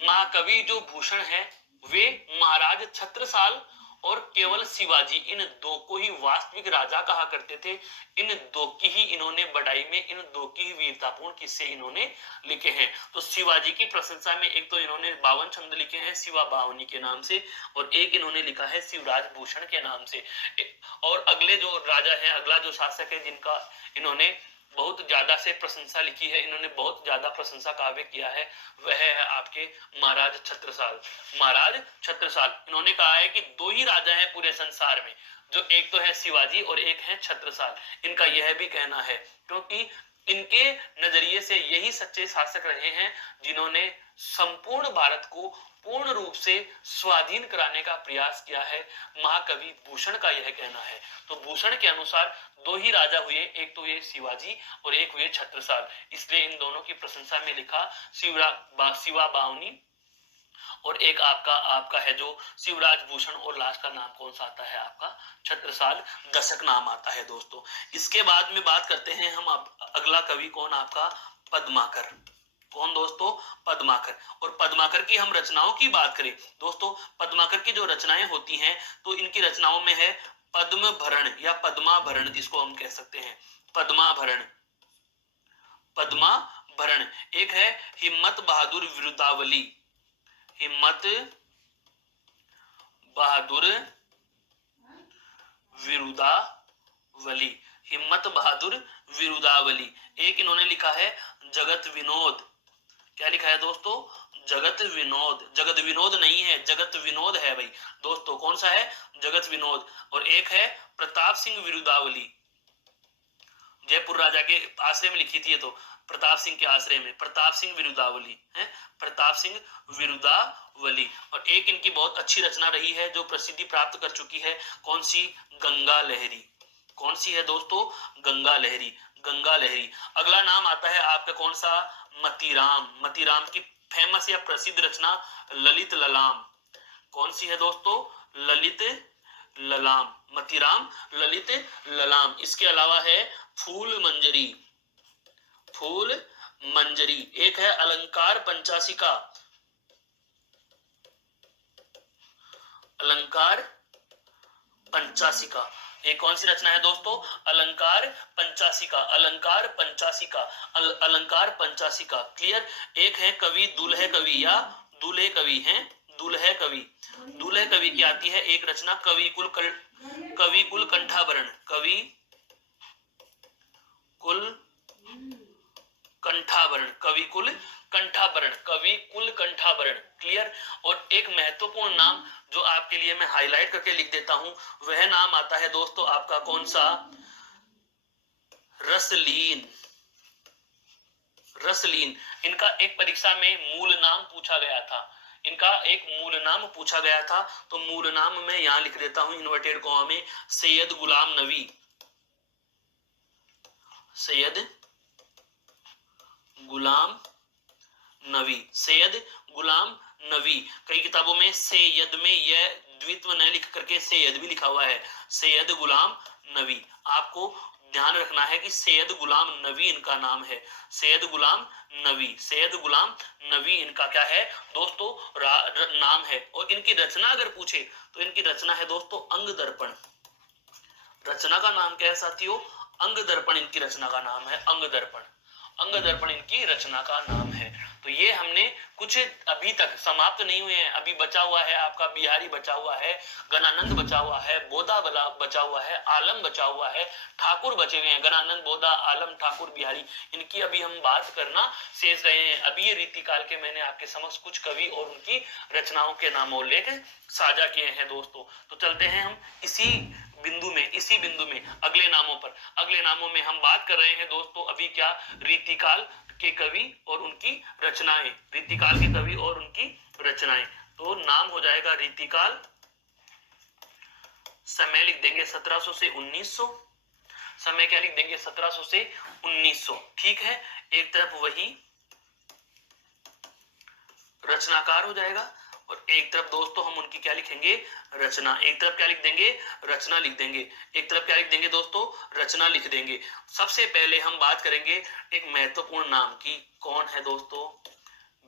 महाकवि जो भूषण है वे महाराज छत्रसाल और केवल शिवाजी, इन दो को ही वास्तविक राजा कहा करते थे। इन दो की ही इन्होंने बड़ाई में, इन दो की ही वीरतापूर्ण किस्से इन्होंने लिखे हैं। तो शिवाजी की प्रशंसा में एक तो इन्होंने 52 छंद लिखे हैं शिवा बावनी के नाम से, और एक इन्होंने लिखा है शिवराज भूषण के नाम से। और अगले जो राजा है, अगला जो शासक है जिनका इन्होंने बहुत ज्यादा से प्रशंसा लिखी है, इन्होंने बहुत ज्यादा प्रशंसा काव्य किया है, वह है आपके महाराज छत्रसाल। महाराज छत्रसाल, इन्होंने कहा है कि दो ही राजा हैं पूरे संसार में, जो एक तो है शिवाजी और एक है छत्रसाल। इनका यह भी कहना है, क्योंकि इनके नजरिए से यही सच्चे शासक रहे हैं जिन्होंने संपूर्ण भारत को पूर्ण रूप से स्वाधीन कराने का प्रयास किया है। महाकवि भूषण का यह कहना है। तो भूषण के अनुसार दो ही राजा हुए, एक तो हुए शिवाजी और एक हुए छत्रसाल, इसलिए इन दोनों की प्रशंसा में लिखा शिवा बावनी, और एक आपका आपका है जो शिवराज भूषण, और लास्ट का नाम कौन सा आता है आपका छत्रसाल दशक नाम आता है दोस्तों। इसके बाद में बात करते हैं हम अगला कवि कौन, आपका पद्माकर। कौन दोस्तों, पद्माकर। और पद्माकर की हम रचनाओं की बात करें दोस्तों, पद्माकर की जो रचनाएं होती हैं तो इनकी रचनाओं में है पद्म भरण या पद्माभरण, जिसको हम कह सकते हैं पद्माभरण। पद्माभरण एक है हिम्मत बहादुर विरुदावली, हिम्मत बहादुर विरुदावली, हिम्मत बहादुर विरुदावली। एक इन्होंने लिखा है जगत विनोद। क्या लिखा है दोस्तों, जगत विनोद। जगत विनोद नहीं है, जगत विनोद है भाई दोस्तों। कौन सा है, जगत विनोद। और एक है प्रताप सिंह विरुदावली, जयपुर राजा के आश्रय में लिखी थी ये तो, प्रताप सिंह के आश्रय में, प्रताप सिंह विरुदावली है, प्रताप सिंह विरुदावली। और एक इनकी बहुत अच्छी रचना रही है जो प्रसिद्धि प्राप्त कर चुकी है, कौन सी, गंगा लहरी। कौन सी है दोस्तों, गंगा लहरी, गंगा लहरी। अगला नाम आता है आपका कौन सा, मतीराम। मतीराम की फेमस या प्रसिद्ध रचना ललित ललाम। कौन सी है दोस्तों, ललित ललाम, मतीराम ललित ललाम। इसके अलावा है फूल मंजरी, फूल मंजरी। एक है अलंकार पंचाशिका, अलंकार पंचाशिका। एक कौन सी रचना है दोस्तों, अलंकार पंचाशिका, अलंकार पंचाशिका, अलंकार पंचाशिका। क्लियर। एक है कवि दुल्हे कवि या दूल्हे कवि हैं, दुल्हे कवि। दूल्हे कवि की आती है एक रचना कवि कुल कंठाभरण, कवि कुल कंठाभरण, कवि कुल कंठाभरण, कवि कुल कंठाभरण। क्लियर। और एक महत्वपूर्ण नाम जो आपके लिए मैं हाईलाइट करके लिख देता हूं, वह नाम आता है दोस्तों आपका कौन सा, रसलीन। रसलीन। इनका एक परीक्षा में मूल नाम पूछा गया था, इनका एक मूल नाम पूछा गया था, तो मूल नाम मैं यहां लिख देता हूं इन्वर्टेड कॉमा में, सैयद गुलाम नबी, सैयद गुलाम नबी, सैयद गुलाम नबी। कई किताबों में सैयद में यह द्वित्व न लिख करके सैयद भी लिखा हुआ है, सैयद गुलाम नबी। आपको ध्यान रखना है कि सैयद गुलाम नबी इनका नाम है, सैयद गुलाम नबी, सैयद गुलाम नबी इनका क्या है दोस्तों, नाम है। और इनकी रचना अगर पूछे तो इनकी रचना है दोस्तों अंग दर्पण। रचना का नाम क्या है साथियों, अंग दर्पण इनकी रचना का नाम है, अंग दर्पण, अंग दर्पण इनकी रचना का नाम है। तो ये हमने कुछ अभी तक समाप्त नहीं हुए हैं, अभी बचा हुआ है आपका बिहारी बचा हुआ है, गणानंद बचा हुआ है, बोधा बचा हुआ है, आलम बचा हुआ है, ठाकुर बचे हुए हैं, गणानंद, बोधा, आलम, ठाकुर, बिहारी, इनकी अभी हम बात करना शेष रहे हैं। अभी ये रीतिकाल के मैंने आपके समक्ष कुछ कवि और उनकी रचनाओं के नाम उल्लेख साझा किए हैं दोस्तों। तो चलते हैं हम इसी बिंदु में अगले नामों पर। अगले नामों में हम बात कर रहे हैं दोस्तों अभी क्या, रीतिकाल के कवि और उनकी रचनाएं, रीतिकाल के कवि और उनकी रचनाएं। तो नाम हो जाएगा रीतिकाल, समय लिख देंगे 1700 से 1900, समय क्या लिख देंगे 1700 से 1900। ठीक है। एक तरफ वही रचनाकार हो जाएगा और एक तरफ दोस्तों हम उनकी क्या लिखेंगे, रचना। एक तरफ क्या लिख देंगे, रचना लिख देंगे, एक तरफ क्या लिख देंगे दोस्तों, रचना लिख देंगे। सबसे पहले हम बात करेंगे एक महत्वपूर्ण नाम की, कौन है दोस्तों,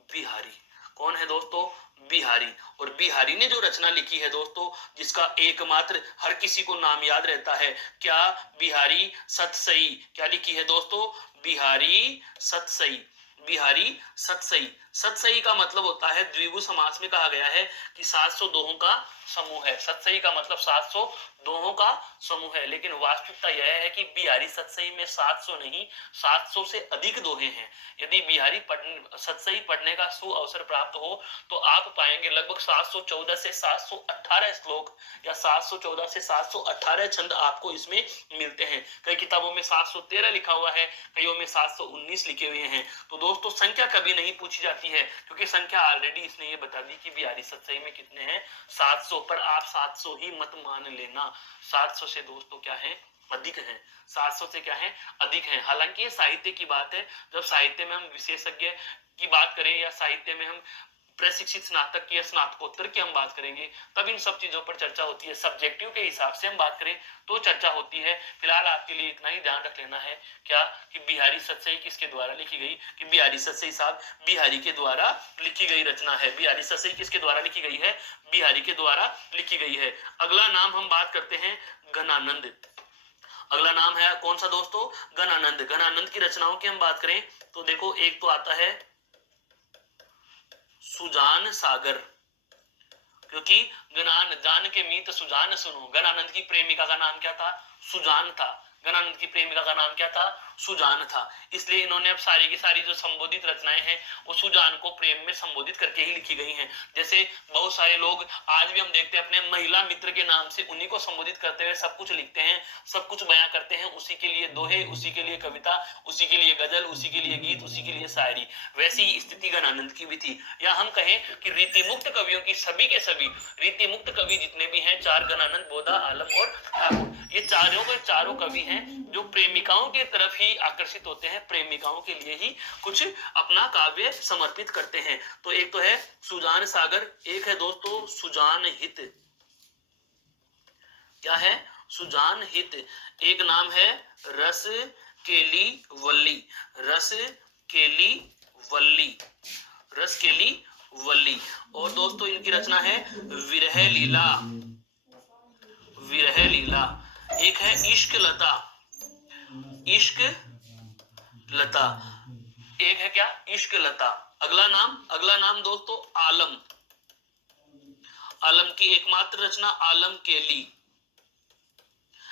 बिहारी। कौन है दोस्तों, बिहारी। और बिहारी ने जो रचना लिखी है दोस्तों, जिसका एकमात्र हर किसी को नाम याद रहता है, क्या, बिहारी सतसई। क्या लिखी है दोस्तों, बिहारी सतसई, बिहारी सतसई। सतसई का मतलब होता है, द्विगु समास में कहा गया है कि 700 दोहों का समूह है। सतसई का मतलब 700 दोहों का समूह है, लेकिन वास्तविकता यह है कि बिहारी सतसई में 700 नहीं, 700 से अधिक दोहे हैं। यदि बिहारी सतसई पढ़ने का सुअवसर प्राप्त हो तो आप पाएंगे लगभग 714 से 718 श्लोक या 714 से 718 छंद आपको इसमें मिलते हैं। कई किताबों में 713 लिखा हुआ है, कईयों में 719 लिखे हुए हैं। तो दोस्तों संख्या कभी नहीं पूछी जाती है, क्योंकि संख्या ऑलरेडी इसने ये बता दी कि बिहारी सतसई में कितने हैं, 700। पर आप 700 ही मत मान लेना, 700 से दोस्तों क्या है, अधिक है। 700 से क्या है, अधिक है। हालांकि ये साहित्य की बात है, जब साहित्य में हम विशेषज्ञ की बात करें या साहित्य में हम प्रशिक्षित स्नातक की या स्नातकोत्तर की हम बात करेंगे, तब इन सब चीजों पर चर्चा होती है। सब्जेक्टिव के हिसाब से हम बात करें तो चर्चा होती है। फिलहाल आपके लिए इतना ही ध्यान रख लेना है क्या, कि बिहारी सतसई किसके द्वारा लिखी गई, कि बिहारी सतसई साहब बिहारी के द्वारा लिखी गई रचना है। बिहारी सतसई किसके द्वारा लिखी गई है, बिहारी के द्वारा लिखी गई है। अगला नाम हम बात करते हैं घनानंद। अगला नाम है कौन सा दोस्तों, घनानंद। घनानंद की रचनाओं की हम बात करें तो देखो, एक तो आता है सुजान सागर, क्योंकि गनान जान के मीत सुजान सुनो। घनानंद की प्रेमिका का नाम क्या था, सुजान था। घनानंद की प्रेमिका का नाम क्या था, सुजान था। इसलिए इन्होंने अब सारी की सारी जो संबोधित रचनाएं हैं वो सुजान को प्रेम में संबोधित करके ही लिखी गई हैं। जैसे बहुत सारे लोग आज भी हम देखते हैं अपने महिला मित्र के नाम से उन्हीं को संबोधित करते हुए सब कुछ लिखते हैं, सब कुछ बयां करते हैं। उसी के लिए दोहे, उसी के लिए कविता, उसी के लिए गजल, उसी के लिए गीत, उसी के लिए शायरी। वैसी ही स्थिति घनानंद की भी थी। या हम कहें कि रीति मुक्त कवियों की सभी के सभी रीति मुक्त कवि जितने भी हैं, चार, घनानंद, बोधा, आलम और ठाकुर, ये चारों के चारों कवि हैं जो प्रेमिकाओं की तरफ ही आकर्षित होते हैं, प्रेमिकाओं के लिए ही कुछ अपना काव्य समर्पित करते हैं। तो एक तो है सुजान सागर, एक है दोस्तों सुजान हित। क्या है, सुजान हित। एक नाम है रस केली वल्ली। रस केली वल्ली, रस केली वल्ली। और दोस्तों इनकी रचना है विरह लीला। विरह लीला। एक है इश्क लता। इश्क लता। एक है क्या, इश्क लता। अगला नाम दोस्तों आलम। आलम की एकमात्र रचना आलम केली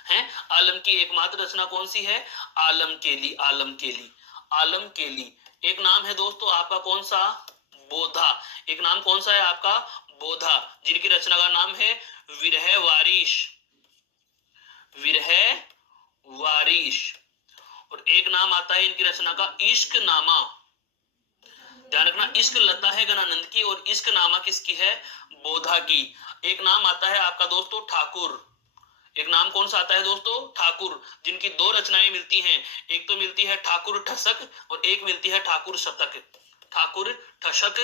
है। आलम की एकमात्र रचना कौन सी है, आलम केली। आलम केली, आलम केली। एक नाम है दोस्तों आपका कौन सा, बोधा। एक नाम कौन सा है आपका, बोधा, जिनकी रचना का नाम है विरह वारिश। विरह वारिश। और एक नाम आता है इनकी रचना का इश्क नामा। ध्यान रखना, इश्क लता है घनानंद की और इश्क नामा किसकी है, बोधा की। एक नाम आता है आपका दोस्तों ठाकुर। एक नाम कौन सा आता है दोस्तों, ठाकुर, जिनकी दो रचनाएं मिलती हैं। एक तो मिलती है ठाकुर ठसक और एक मिलती है ठाकुर शतक। ठाकुर ठसक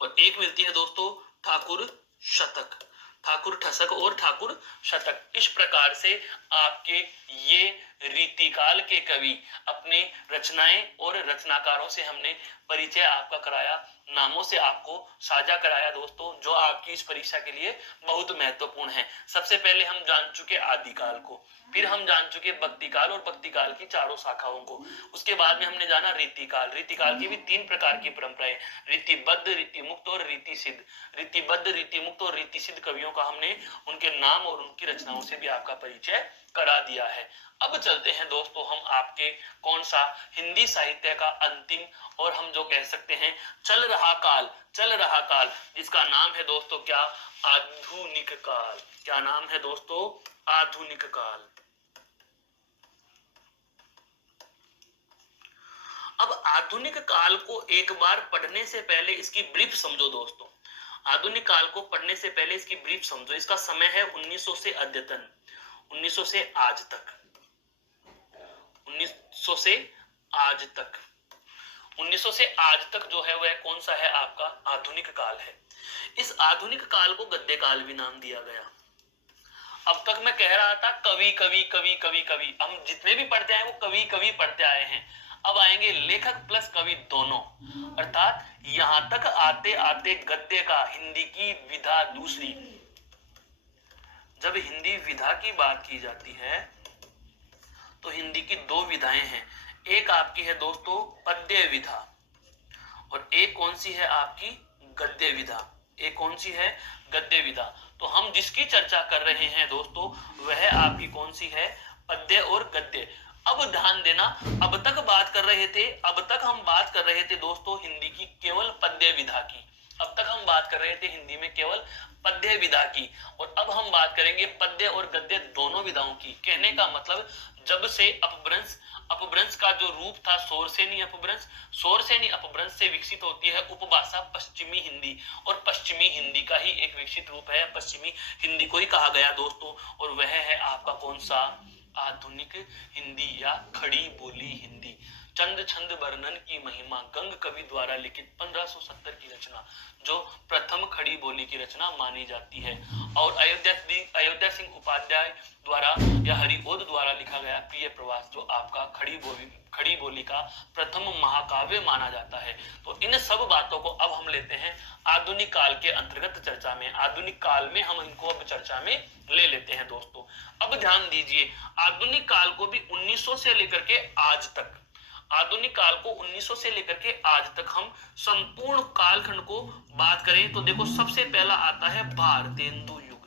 और एक मिलती है दोस्तों ठाकुर शतक। ठाकुर ठसक और ठाकुर शतक। इस प्रकार से आपके ये रीतिकाल के कवि अपने रचनाएं और रचनाकारों से हमने परिचय आपका कराया, नामों से आपको साझा कराया दोस्तों, जो आपकी इस परीक्षा के लिए बहुत महत्वपूर्ण है। सबसे पहले हम जान चुके आदिकाल को, फिर हम जान चुके भक्तिकाल और भक्तिकाल की चारों शाखाओं को। उसके बाद में हमने जाना रीतिकाल। रीतिकाल की भी तीन प्रकार की परंपराएं, रीतिबद्ध, रीति मुक्त और रीति सिद्ध। रीतिबद्ध, रीति मुक्त और रीति सिद्ध कवियों का हमने उनके नाम और उनकी रचनाओं से भी आपका परिचय करा दिया है। अब चलते हैं दोस्तों हम आपके कौन सा, हिंदी साहित्य का अंतिम और हम जो कह सकते हैं चल रहा काल, चल रहा काल, जिसका नाम है दोस्तों क्या, आधुनिक काल। क्या नाम है दोस्तों, आधुनिक काल। अब आधुनिक काल को एक बार पढ़ने से पहले इसकी ब्रीफ समझो दोस्तों। आधुनिक काल को पढ़ने से पहले इसकी ब्रीफ समझो। इसका समय है 1900 से अद्यतन, 1900 से आज तक, 1900 से आज तक। 1900 से आज तक जो है वह कौन सा है आपका, आधुनिक काल है। इस आधुनिक काल को गद्य काल भी नाम दिया गया। अब तक मैं कह रहा था कवि कवि कवि कवि कवि, हम जितने भी पढ़ते आए वो कवि कवि पढ़ते आए हैं। अब आएंगे लेखक प्लस कवि दोनों, अर्थात यहां तक आते आते गद्य का हिंदी की विधा दूसरी। जब हिंदी विधा की बात की जाती है तो हिंदी की दो विधाएं हैं, एक आपकी है दोस्तों पद्य विधा, और एक कौन सी है आपकी गद्य विधा। एक कौन सी है गद्य विधा। तो हम जिसकी चर्चा कर रहे हैं दोस्तों वह आपकी कौन सी है पद्य और गद्य। अब ध्यान देना, अब तक बात कर रहे थे, अब तक हम बात कर रहे थे दोस्तों हिंदी की केवल पद्य विधा की। अब तक हम बात कर रहे थे हिंदी में केवल पद्य विधा की, और अब हम बात करेंगे पद्य और गद्य दोनों विधाओं की। कहने का मतलब जब से अपभ्रंश, अपभ्रंश का जो रूप था शोरसेनी अपभ्रंश, शोरसेनी अपभ्रंश से विकसित होती है उपभाषा पश्चिमी हिंदी, और पश्चिमी हिंदी का ही एक विकसित रूप है, पश्चिमी हिंदी को ही कहा गया दोस्तों, और वह है आपका कौन सा आधुनिक हिंदी या खड़ी बोली हिंदी। चंद छंद वर्णन की महिमा गंग कवि द्वारा लिखित 1570 की रचना, जो प्रथम खड़ी बोली की रचना मानी जाती है। और अयोध्या सिंह उपाध्याय द्वारा या हरिओद द्वारा लिखा गया प्रिय प्रवास, जो आपका खड़ी बोली का प्रथम महाकाव्य माना जाता है। तो इन सब बातों को अब हम लेते हैं आधुनिक काल के अंतर्गत चर्चा में। आधुनिक काल में हम इनको अब चर्चा में ले लेते हैं दोस्तों। अब ध्यान दीजिए, आधुनिक काल को भी 1900 से लेकर के आज तक, आधुनिक काल को 1900 से लेकर के आज तक हम संपूर्ण कालखंड को बात करें तो देखो सबसे पहला आता है भारतेंदु युग।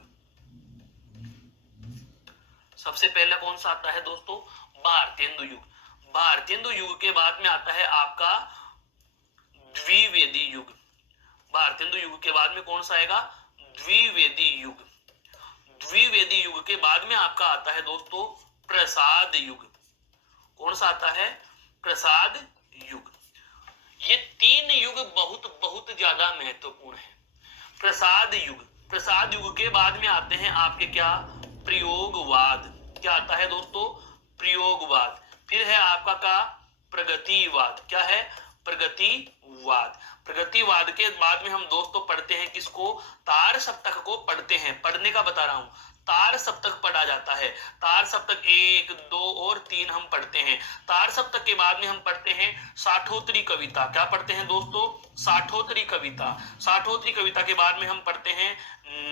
सबसे पहला कौन सा आता है दोस्तों भारतेंदु युग। भारतेंदु युग के बाद में आता है आपका द्विवेदी युग। भारतेंदु युग के बाद में कौन सा आएगा द्विवेदी युग। द्विवेदी युग के बाद में आपका आता है दोस्तों प्रसाद युग। कौन सा आता है प्रसाद युग। ये तीन युग बहुत बहुत ज्यादा महत्वपूर्ण है। प्रसाद युग, प्रसाद युग के बाद में आते हैं आपके क्या प्रयोगवाद। क्या आता है दोस्तों प्रयोगवाद। फिर है आपका का प्रगतिवाद। क्या है प्रगतिवाद। प्रगतिवाद के बाद में हम दोस्तों पढ़ते हैं किसको तार सप्तक को पढ़ते हैं। पढ़ने का बता रहा हूं, तार सप्तक पढ़ा जाता है। तार सप्तक 1 2 और 3 हम पढ़ते हैं। तार सप्तक के बाद में हम पढ़ते हैं साठोत्तरी कविता। क्या पढ़ते हैं दोस्तों साठोत्तरी कविता। साठोत्तरी कविता के बाद में हम पढ़ते हैं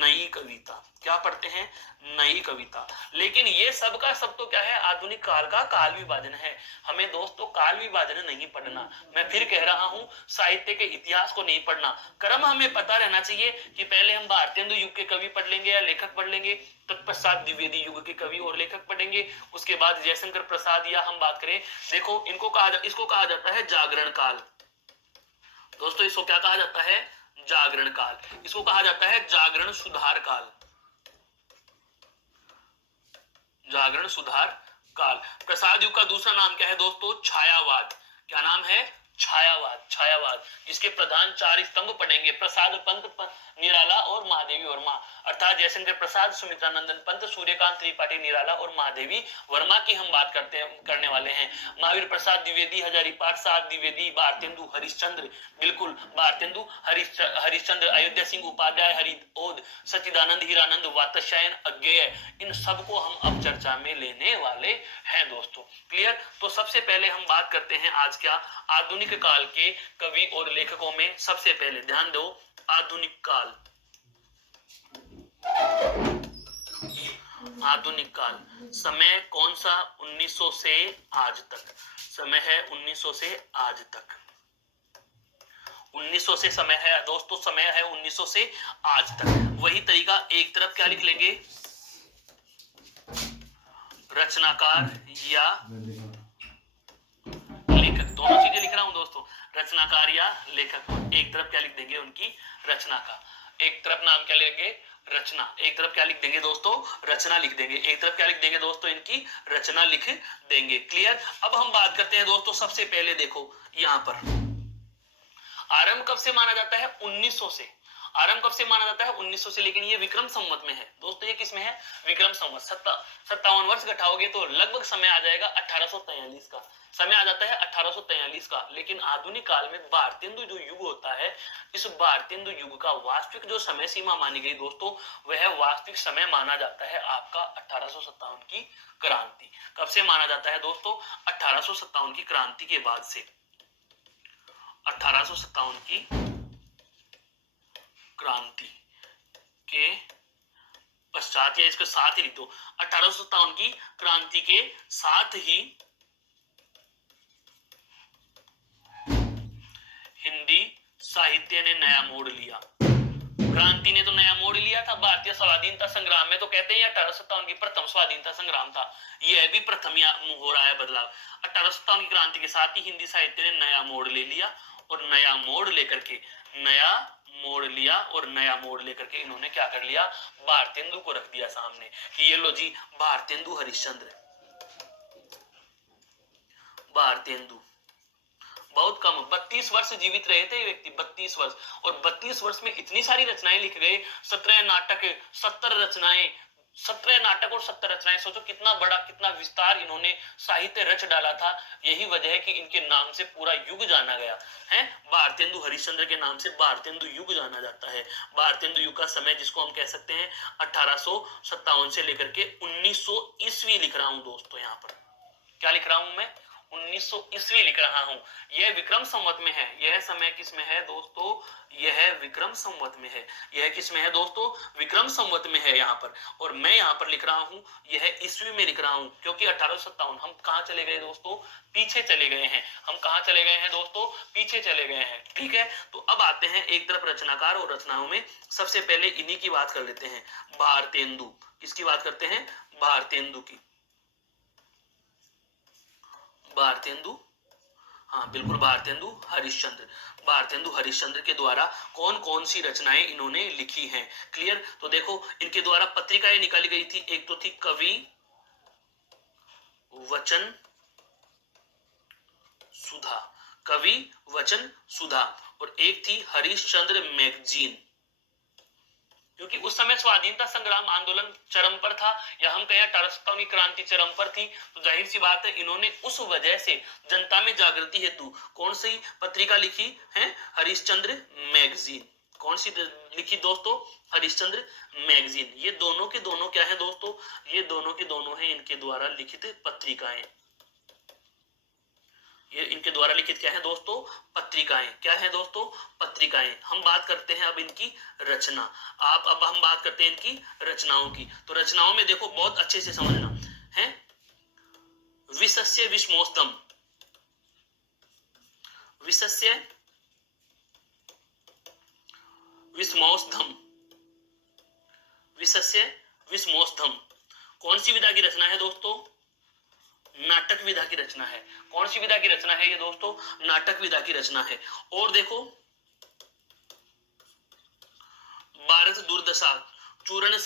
नई कविता। क्या पढ़ते हैं नई कविता। लेकिन ये सब का सब तो क्या है आधुनिक काल का काल विभाजन है। हमें दोस्तों काल विभाजन नहीं पढ़ना। मैं फिर कह रहा हूं साहित्य के इतिहास को नहीं पढ़ना। क्रम हमें पता रहना चाहिए कि पहले हम भारतेंदु युग के कवि पढ़ लेंगे या लेखक पढ़ लेंगे, तत्पश्चात द्विवेदी युग के कवि और लेखक पढ़ेंगे, उसके बाद जयशंकर प्रसाद या हम बात करें, देखो इसको कहा जाता है जागरण काल। दोस्तों इसको क्या कहा जाता है जागरण काल। इसको कहा जाता है जागरण सुधार काल। जागरण सुधार काल। प्रसाद युग का दूसरा नाम क्या है दोस्तों छायावाद। क्या नाम है छायावाद। छायावाद जिसके प्रधान 4 स्तंभ पढ़ेंगे प्रसाद पंत निराला और महादेवी वर्मा, अर्थात जयशंकर प्रसाद, सुमित्रा नंदन पंत, सूर्यकांत त्रिपाठी निराला और महादेवी वर्मा की हम बात करने वाले हैं। महावीर प्रसाद द्विवेदी, हजारीपाठ सात द्विवेदी, भारतेंदु हरिश्चंद्र, बिल्कुल भारतेंदु हरिश्चंद्र, अयोध्या सिंह उपाध्याय, हरिओद, सच्चिदानंद हीरानंद, वात्स्यायन, अज्ञेय, इन सबको हम अब चर्चा में लेने वाले हैं दोस्तों। क्लियर। तो सबसे पहले हम बात करते हैं आज क्या आधुनिक काल के कवि और लेखकों में। सबसे पहले ध्यान दो आधुनिक काल। आधुनिक काल समय कौन सा 1900 से आज तक। समय है 1900 से आज तक। 1900 से समय है दोस्तों, समय है 1900 से आज तक। वही तरीका एक तरफ क्या लिख लेंगे रचनाकार या लेखक, दोनों चीजें लिख रहा हूं दोस्तों, रचनाकार या लेखक। एक तरफ क्या लिख देंगे उनकी रचना का, एक तरफ नाम क्या लेंगे रचना, एक तरफ क्या लिख देंगे दोस्तों रचना लिख देंगे, एक तरफ क्या लिख देंगे दोस्तों इनकी रचना लिख देंगे। क्लियर। अब हम बात करते हैं दोस्तों सबसे पहले देखो यहां पर आरंभ कब से माना जाता है 1900 से। आरंभ कब से माना जाता है 1900 से, लेकिन ये विक्रम संवत में है दोस्तों। ये किसमें है विक्रम संवत। 57 वर्ष घटाओगे तो लगभग समय आ जाएगा 1843 का। समय आ जाता है 1843 का। लेकिन आधुनिक काल में भारतेंदु जो युग होता है, इस भारतेंदु युग का वास्तविक जो समय सीमा मानी गई दोस्तों, वह वास्तविक समय माना जाता है आपका 1857 की क्रांति। कब से माना जाता है दोस्तों 1857 की क्रांति के बाद से। 1857 की क्रांति के पश्चात या इसके साथ ही लिख दो 1857 की क्रांति के साथ ही हिंदी साहित्य ने नया मोड़ लिया। क्रांति ने तो नया मोड़ लिया था भारतीय स्वाधीनता संग्राम में, तो कहते हैं 1857 की प्रथम स्वाधीनता संग्राम था, यह भी प्रथम हो रहा है बदलाव। 1857 की क्रांति के साथ ही हिंदी साहित्य ने नया मोड़ ले लिया, और नया मोड़ लेकर के नया मोड़ लिया और नया मोड़ लेकर के इन्होंने क्या कर लिया, भारतेंदु को रख दिया सामने कि ये लो जी भारतेंदु हरिश्चंद्र। भारतेंदु बहुत कम 32 वर्ष जीवित रहे थे व्यक्ति, 32 वर्ष, और 32 वर्ष में इतनी सारी रचनाएं लिख गए, 17 नाटक, 70 रचनाएं, 17 नाटक और 70 रचनाएं। सोचो कितना बड़ा, कितना विस्तार इन्होंने साहित्य रच डाला था। यही वजह है कि इनके नाम से पूरा युग जाना गया है। भारतेंदु हरिश्चंद्र के नाम से भारतेंदु युग जाना जाता है। भारतेंदु युग का समय जिसको हम कह सकते हैं 1857 से लेकर के 1900 ईस्वी लिख रहा हूं दोस्तों। यहाँ पर क्या लिख रहा हूं मैं, 1900 ईस्वी लिख रहा हूं। यह विक्रम संवत में है। यह समय किस में है दोस्तों, यह विक्रम संवत में है। यह किस में है दोस्तों, विक्रम संवत में है यहाँ पर। और मैं यहाँ पर लिख रहा हूं यह ईस्वी में लिख रहा हूं, क्योंकि 1857 हम कहाँ चले गए दोस्तों, पीछे चले गए हैं। हम कहाँ चले गए हैं दोस्तों, पीछे चले गए हैं। ठीक है, तो अब आते हैं एक तरफ रचनाकार और रचनाओं में। सबसे पहले इन्हीं की बात कर लेते हैं, भारतेंदु। किसकी बात करते हैं, भारतेंदु की। भारतेंदु, हाँ बिल्कुल, भारतेंदु हरिश्चंद्र। भारतेंदु हरिश्चंद्र के द्वारा कौन कौन सी रचनाएं इन्होंने लिखी हैं, क्लियर। तो देखो इनके द्वारा पत्रिकाएं निकाली गई थी। एक तो थी कवि वचन सुधा, कवि वचन सुधा, और एक थी हरिश्चंद्र मैगजीन। क्योंकि उस समय स्वाधीनता संग्राम आंदोलन चरम पर था, या हम कहें 1857 की क्रांति चरम पर थी, तो जाहिर सी बात है इन्होंने उस वजह से जनता में जागृति हेतु कौन सी पत्रिका लिखी है, हरिश्चंद्र मैगजीन। कौन सी लिखी दोस्तों, हरिश्चंद्र मैगजीन। ये दोनों के दोनों क्या है दोस्तों, ये दोनों के दोनों है इनके द्वारा लिखित पत्रिकाएं। ये इनके द्वारा लिखित क्या है दोस्तों, पत्रिकाएं। क्या है दोस्तों, पत्रिकाएं। हम बात करते हैं अब इनकी रचना। अब हम बात करते हैं इनकी रचनाओं की। तो रचनाओं में देखो बहुत अच्छे से समझना है, विसस्य विस्मोस्तम, विसस्य विस्मोस्तम, विसस्य विस्मोस्तम कौन सी विधा की रचना है दोस्तों, नाटक विधा की रचना है। कौन सी विधा की रचना है ये दोस्तों, नाटक विधा की रचना है। और देखो भारत दुर्दशा, चूरण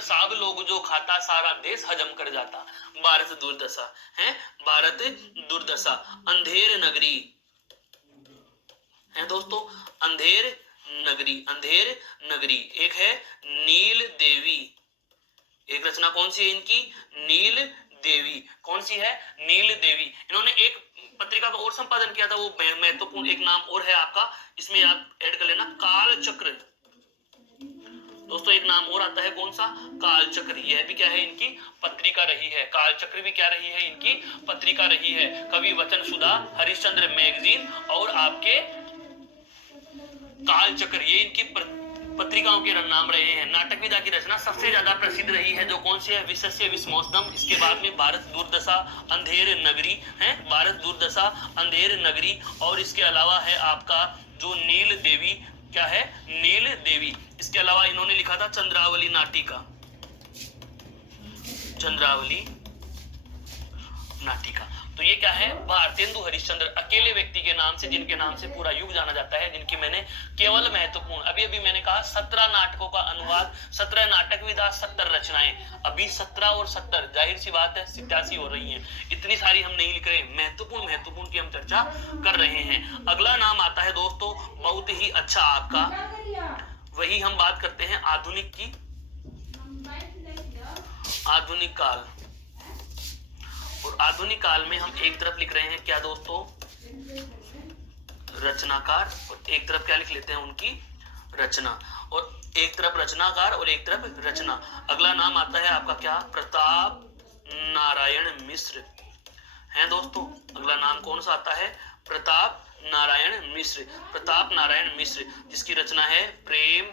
साग लोग जो खाता, सारा देश हजम कर जाता। भारत दुर्दशा है, भारत दुर्दशा। अंधेर नगरी है दोस्तों, अंधेर नगरी, अंधेर नगरी। एक है नील देवी, एक रचना कौन सी है इनकी, नील देवी। कौन सी है, नील देवी। इन्होंने एक पत्रिका का और संपादन किया था, वो महत्वपूर्ण एक नाम और है आपका, इसमें आप ऐड कर लेना, काल चक्र। दोस्तों एक नाम और आता है, कौन सा, काल चक्र। यह भी क्या है, इनकी पत्रिका रही है। काल चक्र भी क्या रही है, इनकी पत्रिका रही है। कवि वचन सुधा, हरिश्चंद्र मैगजीन और आपके काल चक्र, ये इनकी पत्रिकाओं के नाम रहे हैं। नाटक विधा की रचना सबसे ज्यादा प्रसिद्ध रही है, जो कौन सी है, विसस्य विस्मोस्तम। इसके बाद में भारत दुर्दशा, अंधेर नगरी है, भारत दुर्दशा, अंधेर नगरी। और इसके अलावा है आपका जो नील देवी, क्या है, नील देवी। इसके अलावा इन्होंने लिखा था चंद्रावली नाटिका, चंद्रावली नाटिका। तो ये क्या है, भारतेंदु हरिश्चंद्र, अकेले व्यक्ति के नाम से, जिनके नाम से पूरा युग जाना जाता है, जिनकी मैंने केवल महत्वपूर्ण, अभी अभी मैंने कहा 17 नाटकों का अनुवाद, 17 नाटक विधा, 70 रचनाएं। अभी 17 और 70, जाहिर सी बात है 87 हो रही हैं। इतनी सारी हम नहीं लिख रहे, महत्वपूर्ण की हम चर्चा कर रहे हैं। अगला नाम आता है दोस्तों बहुत ही अच्छा आपका, वही हम बात करते हैं आधुनिक की, आधुनिक काल। और आधुनिक काल में हम एक तरफ लिख रहे हैं क्या दोस्तों, रचनाकार, और एक तरफ क्या लिख लेते हैं, उनकी रचना। और एक तरफ रचनाकार और एक तरफ रचना। अगला नाम आता है आपका क्या, प्रताप नारायण मिश्र है दोस्तों। अगला नाम कौन सा आता है, प्रताप नारायण मिश्र। प्रताप नारायण मिश्र, जिसकी रचना है प्रेम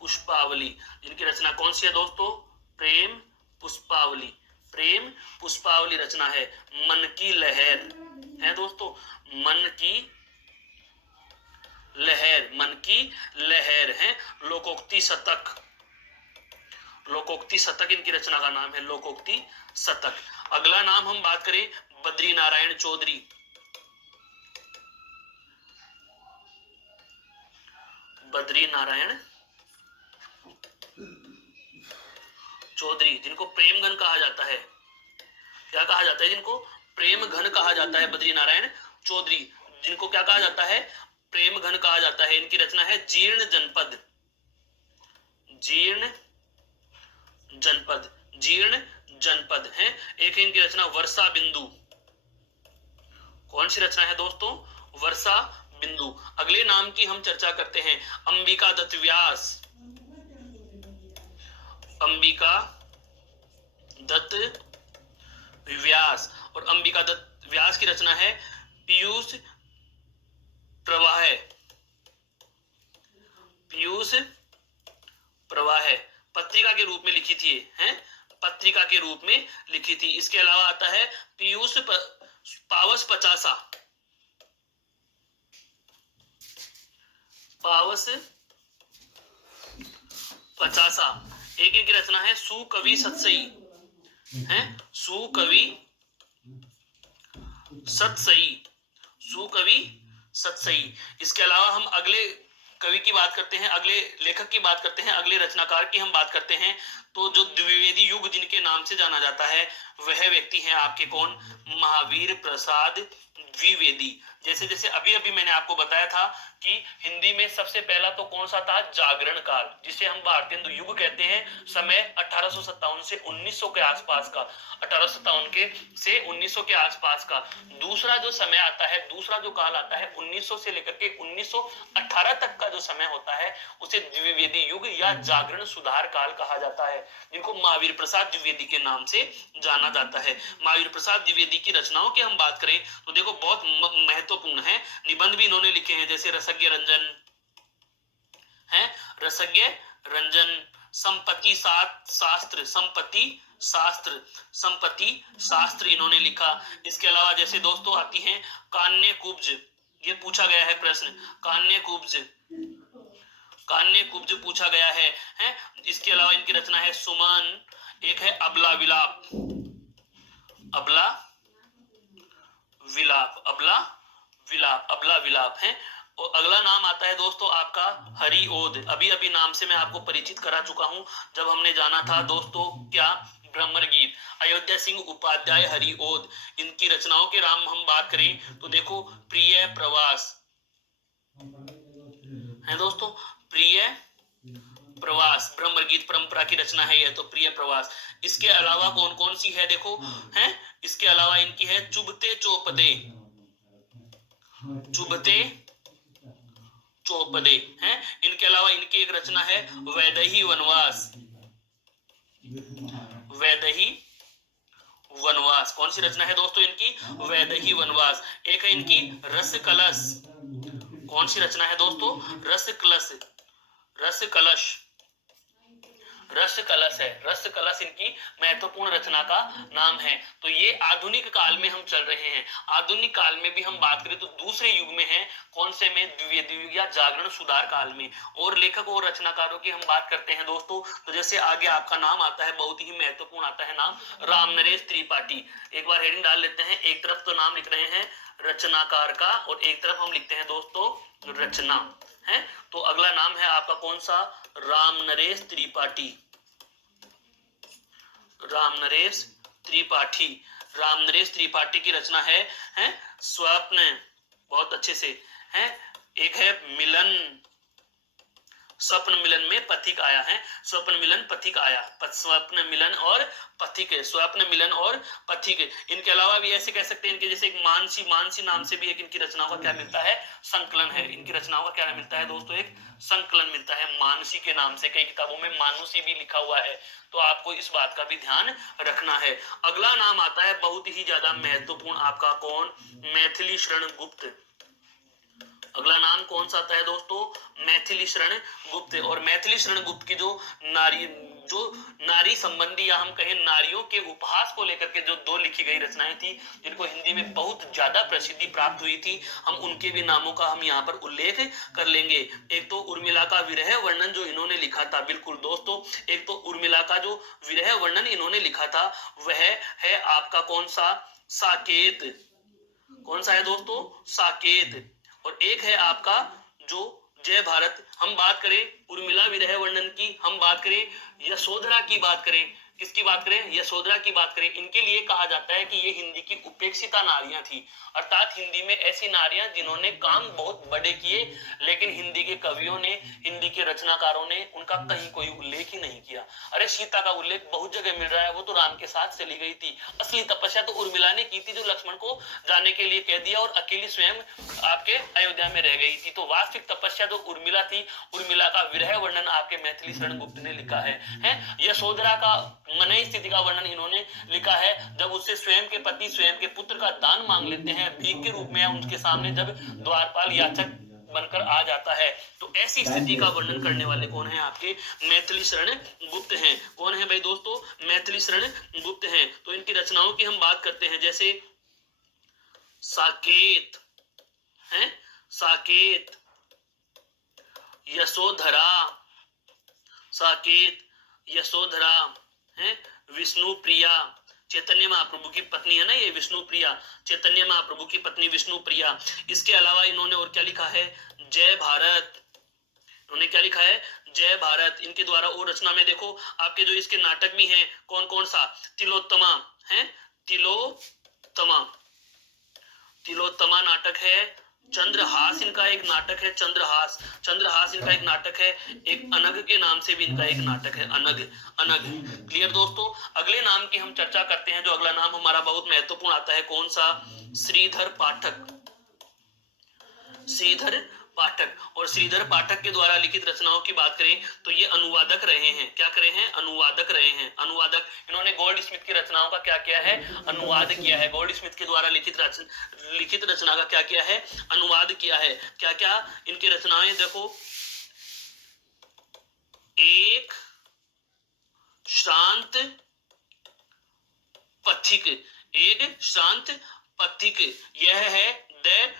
पुष्पावली। जिनकी रचना कौन सी है दोस्तों, प्रेम पुष्पावली। प्रेम पुष्पावली रचना है। मन की लहर है दोस्तों, मन की लहर, मन की लहर है। लोकोक्ति शतक, लोकोक्ति शतक इनकी रचना का नाम है, लोकोक्ति शतक। अगला नाम हम बात करें बद्री नारायण चौधरी। बद्री नारायण चौधरी, जिनको प्रेम घन कहा जाता है। क्या कहा जाता है जिनको? प्रेम घन कहा जाता है। बद्री नारायण चौधरी, जिनको क्या कहा जाता है? प्रेम घन कहा जाता है। इनकी रचना है जीर्ण जनपद, जीर्ण जनपद, जीर्ण जनपद है। एक है इनकी रचना वर्षा बिंदु। कौन सी रचना है दोस्तों? वर्षा बिंदु। अगले नाम की हम चर्चा करते हैं अंबिका दत्त व्यास। अंबिका दत्त व्यास, और अंबिका दत्त व्यास की रचना है पीयूष प्रवाह, पीयूष प्रवाह, पत्रिका के रूप में लिखी थी, हैं पत्रिका के रूप में लिखी थी। इसके अलावा आता है पीयूष पावस पचासा, पावस पचासा। एक इनकी रचना है सुकवि सतसई, है सुकवि सतसई, सुकवि सतसई। इसके अलावा हम अगले कवि की बात करते हैं, अगले लेखक की बात करते हैं, अगले रचनाकार की हम बात करते हैं। तो जो द्विवेदी युग जिनके नाम से जाना जाता है वह व्यक्ति हैं आपके कौन? महावीर प्रसाद द्विवेदी। जैसे जैसे अभी अभी मैंने आपको बताया था कि हिंदी में सबसे पहला तो कौन सा था? जागरण काल, जिसे हम भारतीय युग कहते हैं। समय 1857 से 1900 के आसपास का, 1857 के से 1900 के आसपास का। दूसरा जो समय आता है, दूसरा जो काल आता है 1900 से लेकर के 1918 तक का जो समय होता है उसे द्विवेदी युग या जागरण सुधार काल कहा जाता है, जिनको महावीर प्रसाद द्विवेदी के नाम से जाना जाता है। महावीर प्रसाद द्विवेदी की रचनाओं की हम बात करें तो देखो बहुत महत्वपूर्ण है। निबंध भी इन्होंने लिखे हैं, जैसे रसज्ञ रंजन है, रसज्ञ रंजन, संपत्ति शास्त्र, संपत्ति शास्त्र, संपत्ति शास्त्र इन्होंने लिखा। इसके अलावा जैसे दोस्तों आती हैं कान्य कुब्ज, ये पूछा गया है प्रश्न, कान्य कुब्ज, कान्य कुब्ज पूछा गया है। इसके अलावा इनकी रचना है सुमन, एक है अबला विलाप, अबला विलाप, अबला विलाप, अबला विलाप है। और अगला नाम आता है दोस्तों आपका हरिओद। अभी अभी नाम से मैं आपको परिचित करा चुका हूं जब हमने जाना था दोस्तों क्या? भ्रमर गीत। अयोध्या सिंह उपाध्याय हरिओद, इनकी रचनाओं के नाम हम बात करें तो देखो प्रिय प्रवास है दोस्तों, प्रिय प्रवास, भ्रमर गीत परंपरा की रचना है यह, तो प्रिय प्रवास। इसके अलावा कौन कौन सी है देखो, है इसके अलावा इनकी है चुभते चौपदे, चुभते चौपदे हैं। इनके अलावा इनकी एक रचना है वैदेही वनवास, वैदेही वनवास। कौन सी रचना है दोस्तों इनकी? वैदेही वनवास। एक है इनकी रस कलश, कौन सी रचना है दोस्तों? रस कलश, रस कलश, रस कलश है, रस कलश इनकी महत्वपूर्ण रचना का नाम है। तो ये आधुनिक काल में हम चल रहे हैं। आधुनिक काल में भी हम बात करें तो दूसरे युग में है, कौन से में? द्विवेदी युग या जागरण सुधार काल में। और लेखक और रचनाकारों की हम बात करते हैं दोस्तों, तो जैसे आगे आपका नाम आता है, बहुत ही महत्वपूर्ण आता है नाम, रामनरेश त्रिपाठी। एक बार हेडिंग डाल लेते हैं, एक तरफ तो नाम लिख रहे हैं रचनाकार का और एक तरफ हम लिखते हैं दोस्तों रचना है। तो अगला नाम है आपका कौन सा? रामनरेश त्रिपाठी, रामनरेश त्रिपाठी। रामनरेश त्रिपाठी की रचना है स्वप्न, बहुत अच्छे से है। एक है मिलन, स्वप्न मिलन में पथिक आया है, स्वप्न मिलन पथिक आया, स्वप्न मिलन और पथिक, स्वप्न मिलन और पथिक। इनके अलावा भी ऐसे कह सकते हैं, इनके जैसे एक मानसी, मानसी नाम से भी एक इनकी रचनाओं का क्या मिलता है? संकलन है। इनकी रचनाओं का क्या मिलता है दोस्तों? एक संकलन मिलता है मानसी के नाम से। कई किताबों में मानुसी भी लिखा हुआ है, तो आपको इस बात का भी ध्यान रखना है। अगला नाम आता है बहुत ही ज्यादा महत्वपूर्ण आपका, कौन? मैथिली शरण गुप्त। अगला नाम कौन सा आता है दोस्तों? मैथिली शरण गुप्त। और मैथिली शरण गुप्त की जो नारी जो नारी संबंधी या हम कहें नारियों के उपहास को लेकर के जो दो लिखी गई रचनाएं थी जिनको हिंदी में बहुत ज्यादा प्रसिद्धि प्राप्त हुई थी, हम उनके भी नामों का हम यहाँ पर उल्लेख कर लेंगे। एक तो उर्मिला का विरह वर्णन जो इन्होंने लिखा था, बिल्कुल दोस्तों, एक तो उर्मिला का जो विरह वर्णन इन्होंने लिखा था वह है आपका कौन सा, साकेत। कौन सा है दोस्तों, साकेत। और एक है आपका जो जय भारत। हम बात करें उर्मिला विरह वर्णन की, हम बात करें यशोधरा की बात करें, किसकी बात करें, यशोधरा की बात करें, इनके लिए कहा जाता है कि ये हिंदी की उपेक्षिता नारियां थी, अर्थात हिंदी में ऐसी नारियां जिन्होंने काम बहुत बड़े किए लेकिन हिंदी के कवियों ने, हिंदी के रचनाकारों ने उनका कहीं कोई उल्लेख ही नहीं किया। अरे सीता का उल्लेख बहुत जगह मिल रहा है, वो तो राम के साथ चली गई थी। असली तपस्या तो उर्मिला ने की थी जो लक्ष्मण को जाने के लिए कह दिया और अकेली स्वयं आपके अयोध्या में रह गई थी। तो वास्तविक तपस्या तो उर्मिला थी। उर्मिला का विरह वर्णन आपके मैथिली शरण गुप्त ने लिखा है। यशोधरा का मनई स्थिति का वर्णन इन्होंने लिखा है जब उससे स्वयं के पति स्वयं के पुत्र का दान मांग लेते हैं भीख के रूप में, उनके सामने जब द्वारपाल याचक बनकर आ जाता है। तो ऐसी स्थिति का वर्णन करने वाले कौन है, आपके मैथिली शरण गुप्त हैं। कौन है भाई दोस्तों, मैथिली शरण गुप्त हैं। तो इनकी रचनाओं की हम बात करते हैं, जैसे साकेत है, साकेत, यशोधरा, साकेत, यशोधरा है, विष्णु प्रिया, चैतन्य महाप्रभु की पत्नी है ना ये विष्णु प्रिया, चैतन्य महाप्रभु की पत्नी विष्णु प्रिया। इसके अलावा इन्होंने और क्या लिखा है, जय भारत। इन्होंने क्या लिखा है, जय भारत। इनके द्वारा और रचना में देखो आपके जो इसके नाटक भी हैं, कौन कौन सा, तिलोत्तमा है, तिलोत्तमा, तिलोत्तमा नाटक है, चंद्रहास इनका एक नाटक है, चंद्रहास, चंद्रहास इनका एक नाटक है, एक अनग के नाम से भी इनका एक नाटक है, अनग, अनग। क्लियर दोस्तों। अगले नाम की हम चर्चा करते हैं, जो अगला नाम हमारा बहुत महत्वपूर्ण आता है, कौन सा, श्रीधर पाठक, श्रीधर पाठक। और श्रीधर पाठक के द्वारा लिखित रचनाओं की बात करें तो ये अनुवादक रहे हैं, क्या करे हैं, अनुवादक रहे हैं, अनुवादक। इन्होंने गोल्ड स्मिथ की रचनाओं का क्या किया है, अनुवाद किया है। गोल्ड स्मिथ के द्वारा लिखित रचना का क्या किया है, अनुवाद किया है। क्या क्या इनकी रचनाएं देखो, एक श्रांत पथिक, एक श्रांत पथिक, यह है द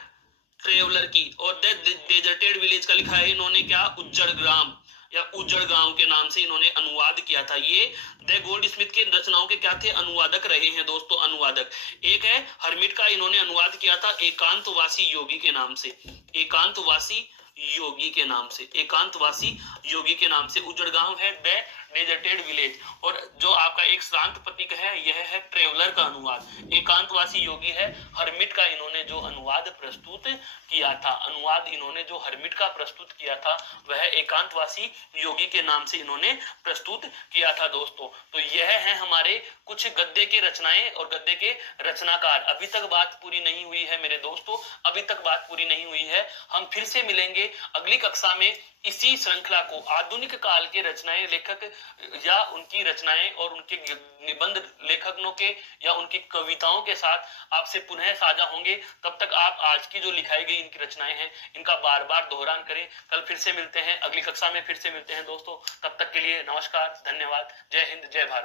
ट्रेवलर की। और द डेजर्टेड विलेज का लिखा है इन्होंने क्या, उज्जड़ ग्राम या उज्जड़ गांव के नाम से इन्होंने अनुवाद किया था। ये द गोल्ड स्मिथ के रचनाओं के क्या थे, अनुवादक रहे हैं दोस्तों, अनुवादक। एक है हरमिट का, इन्होंने अनुवाद किया था एकांतवासी योगी के नाम से, एकांतवासी योगी के नाम से, एकांतवासी योगी के नाम से। उज्जड़ गांव है द डेजर्टेड विलेज। और जो आपका एक श्रांत पथिक है यह है ट्रेवलर का अनुवाद। एकांतवासी योगी है हरमिट का, इन्होंने जो अनुवाद प्रस्तुत किया था, अनुवाद इन्होंने जो हरमिट का प्रस्तुत किया था वह एकांतवासी योगी के नाम से इन्होंने प्रस्तुत किया था दोस्तों। तो यह है हमारे कुछ गद्य के रचनाएं और गद्य के रचनाकार। अभी तक बात पूरी नहीं हुई है मेरे दोस्तों, अभी तक बात पूरी नहीं हुई है। हम फिर से मिलेंगे अगली कक्षा में इसी श्रृंखला को, आधुनिक काल के रचनाएं लेखक या उनकी रचनाएं और उनके निबंध लेखकों के या उनकी कविताओं के साथ आपसे पुनः साझा होंगे। तब तक आप आज की जो लिखाई गई इनकी रचनाएं हैं इनका बार बार दोहरान करें। कल फिर से मिलते हैं, अगली कक्षा में फिर से मिलते हैं दोस्तों। तब तक के लिए नमस्कार, धन्यवाद, जय हिंद, जय भारत।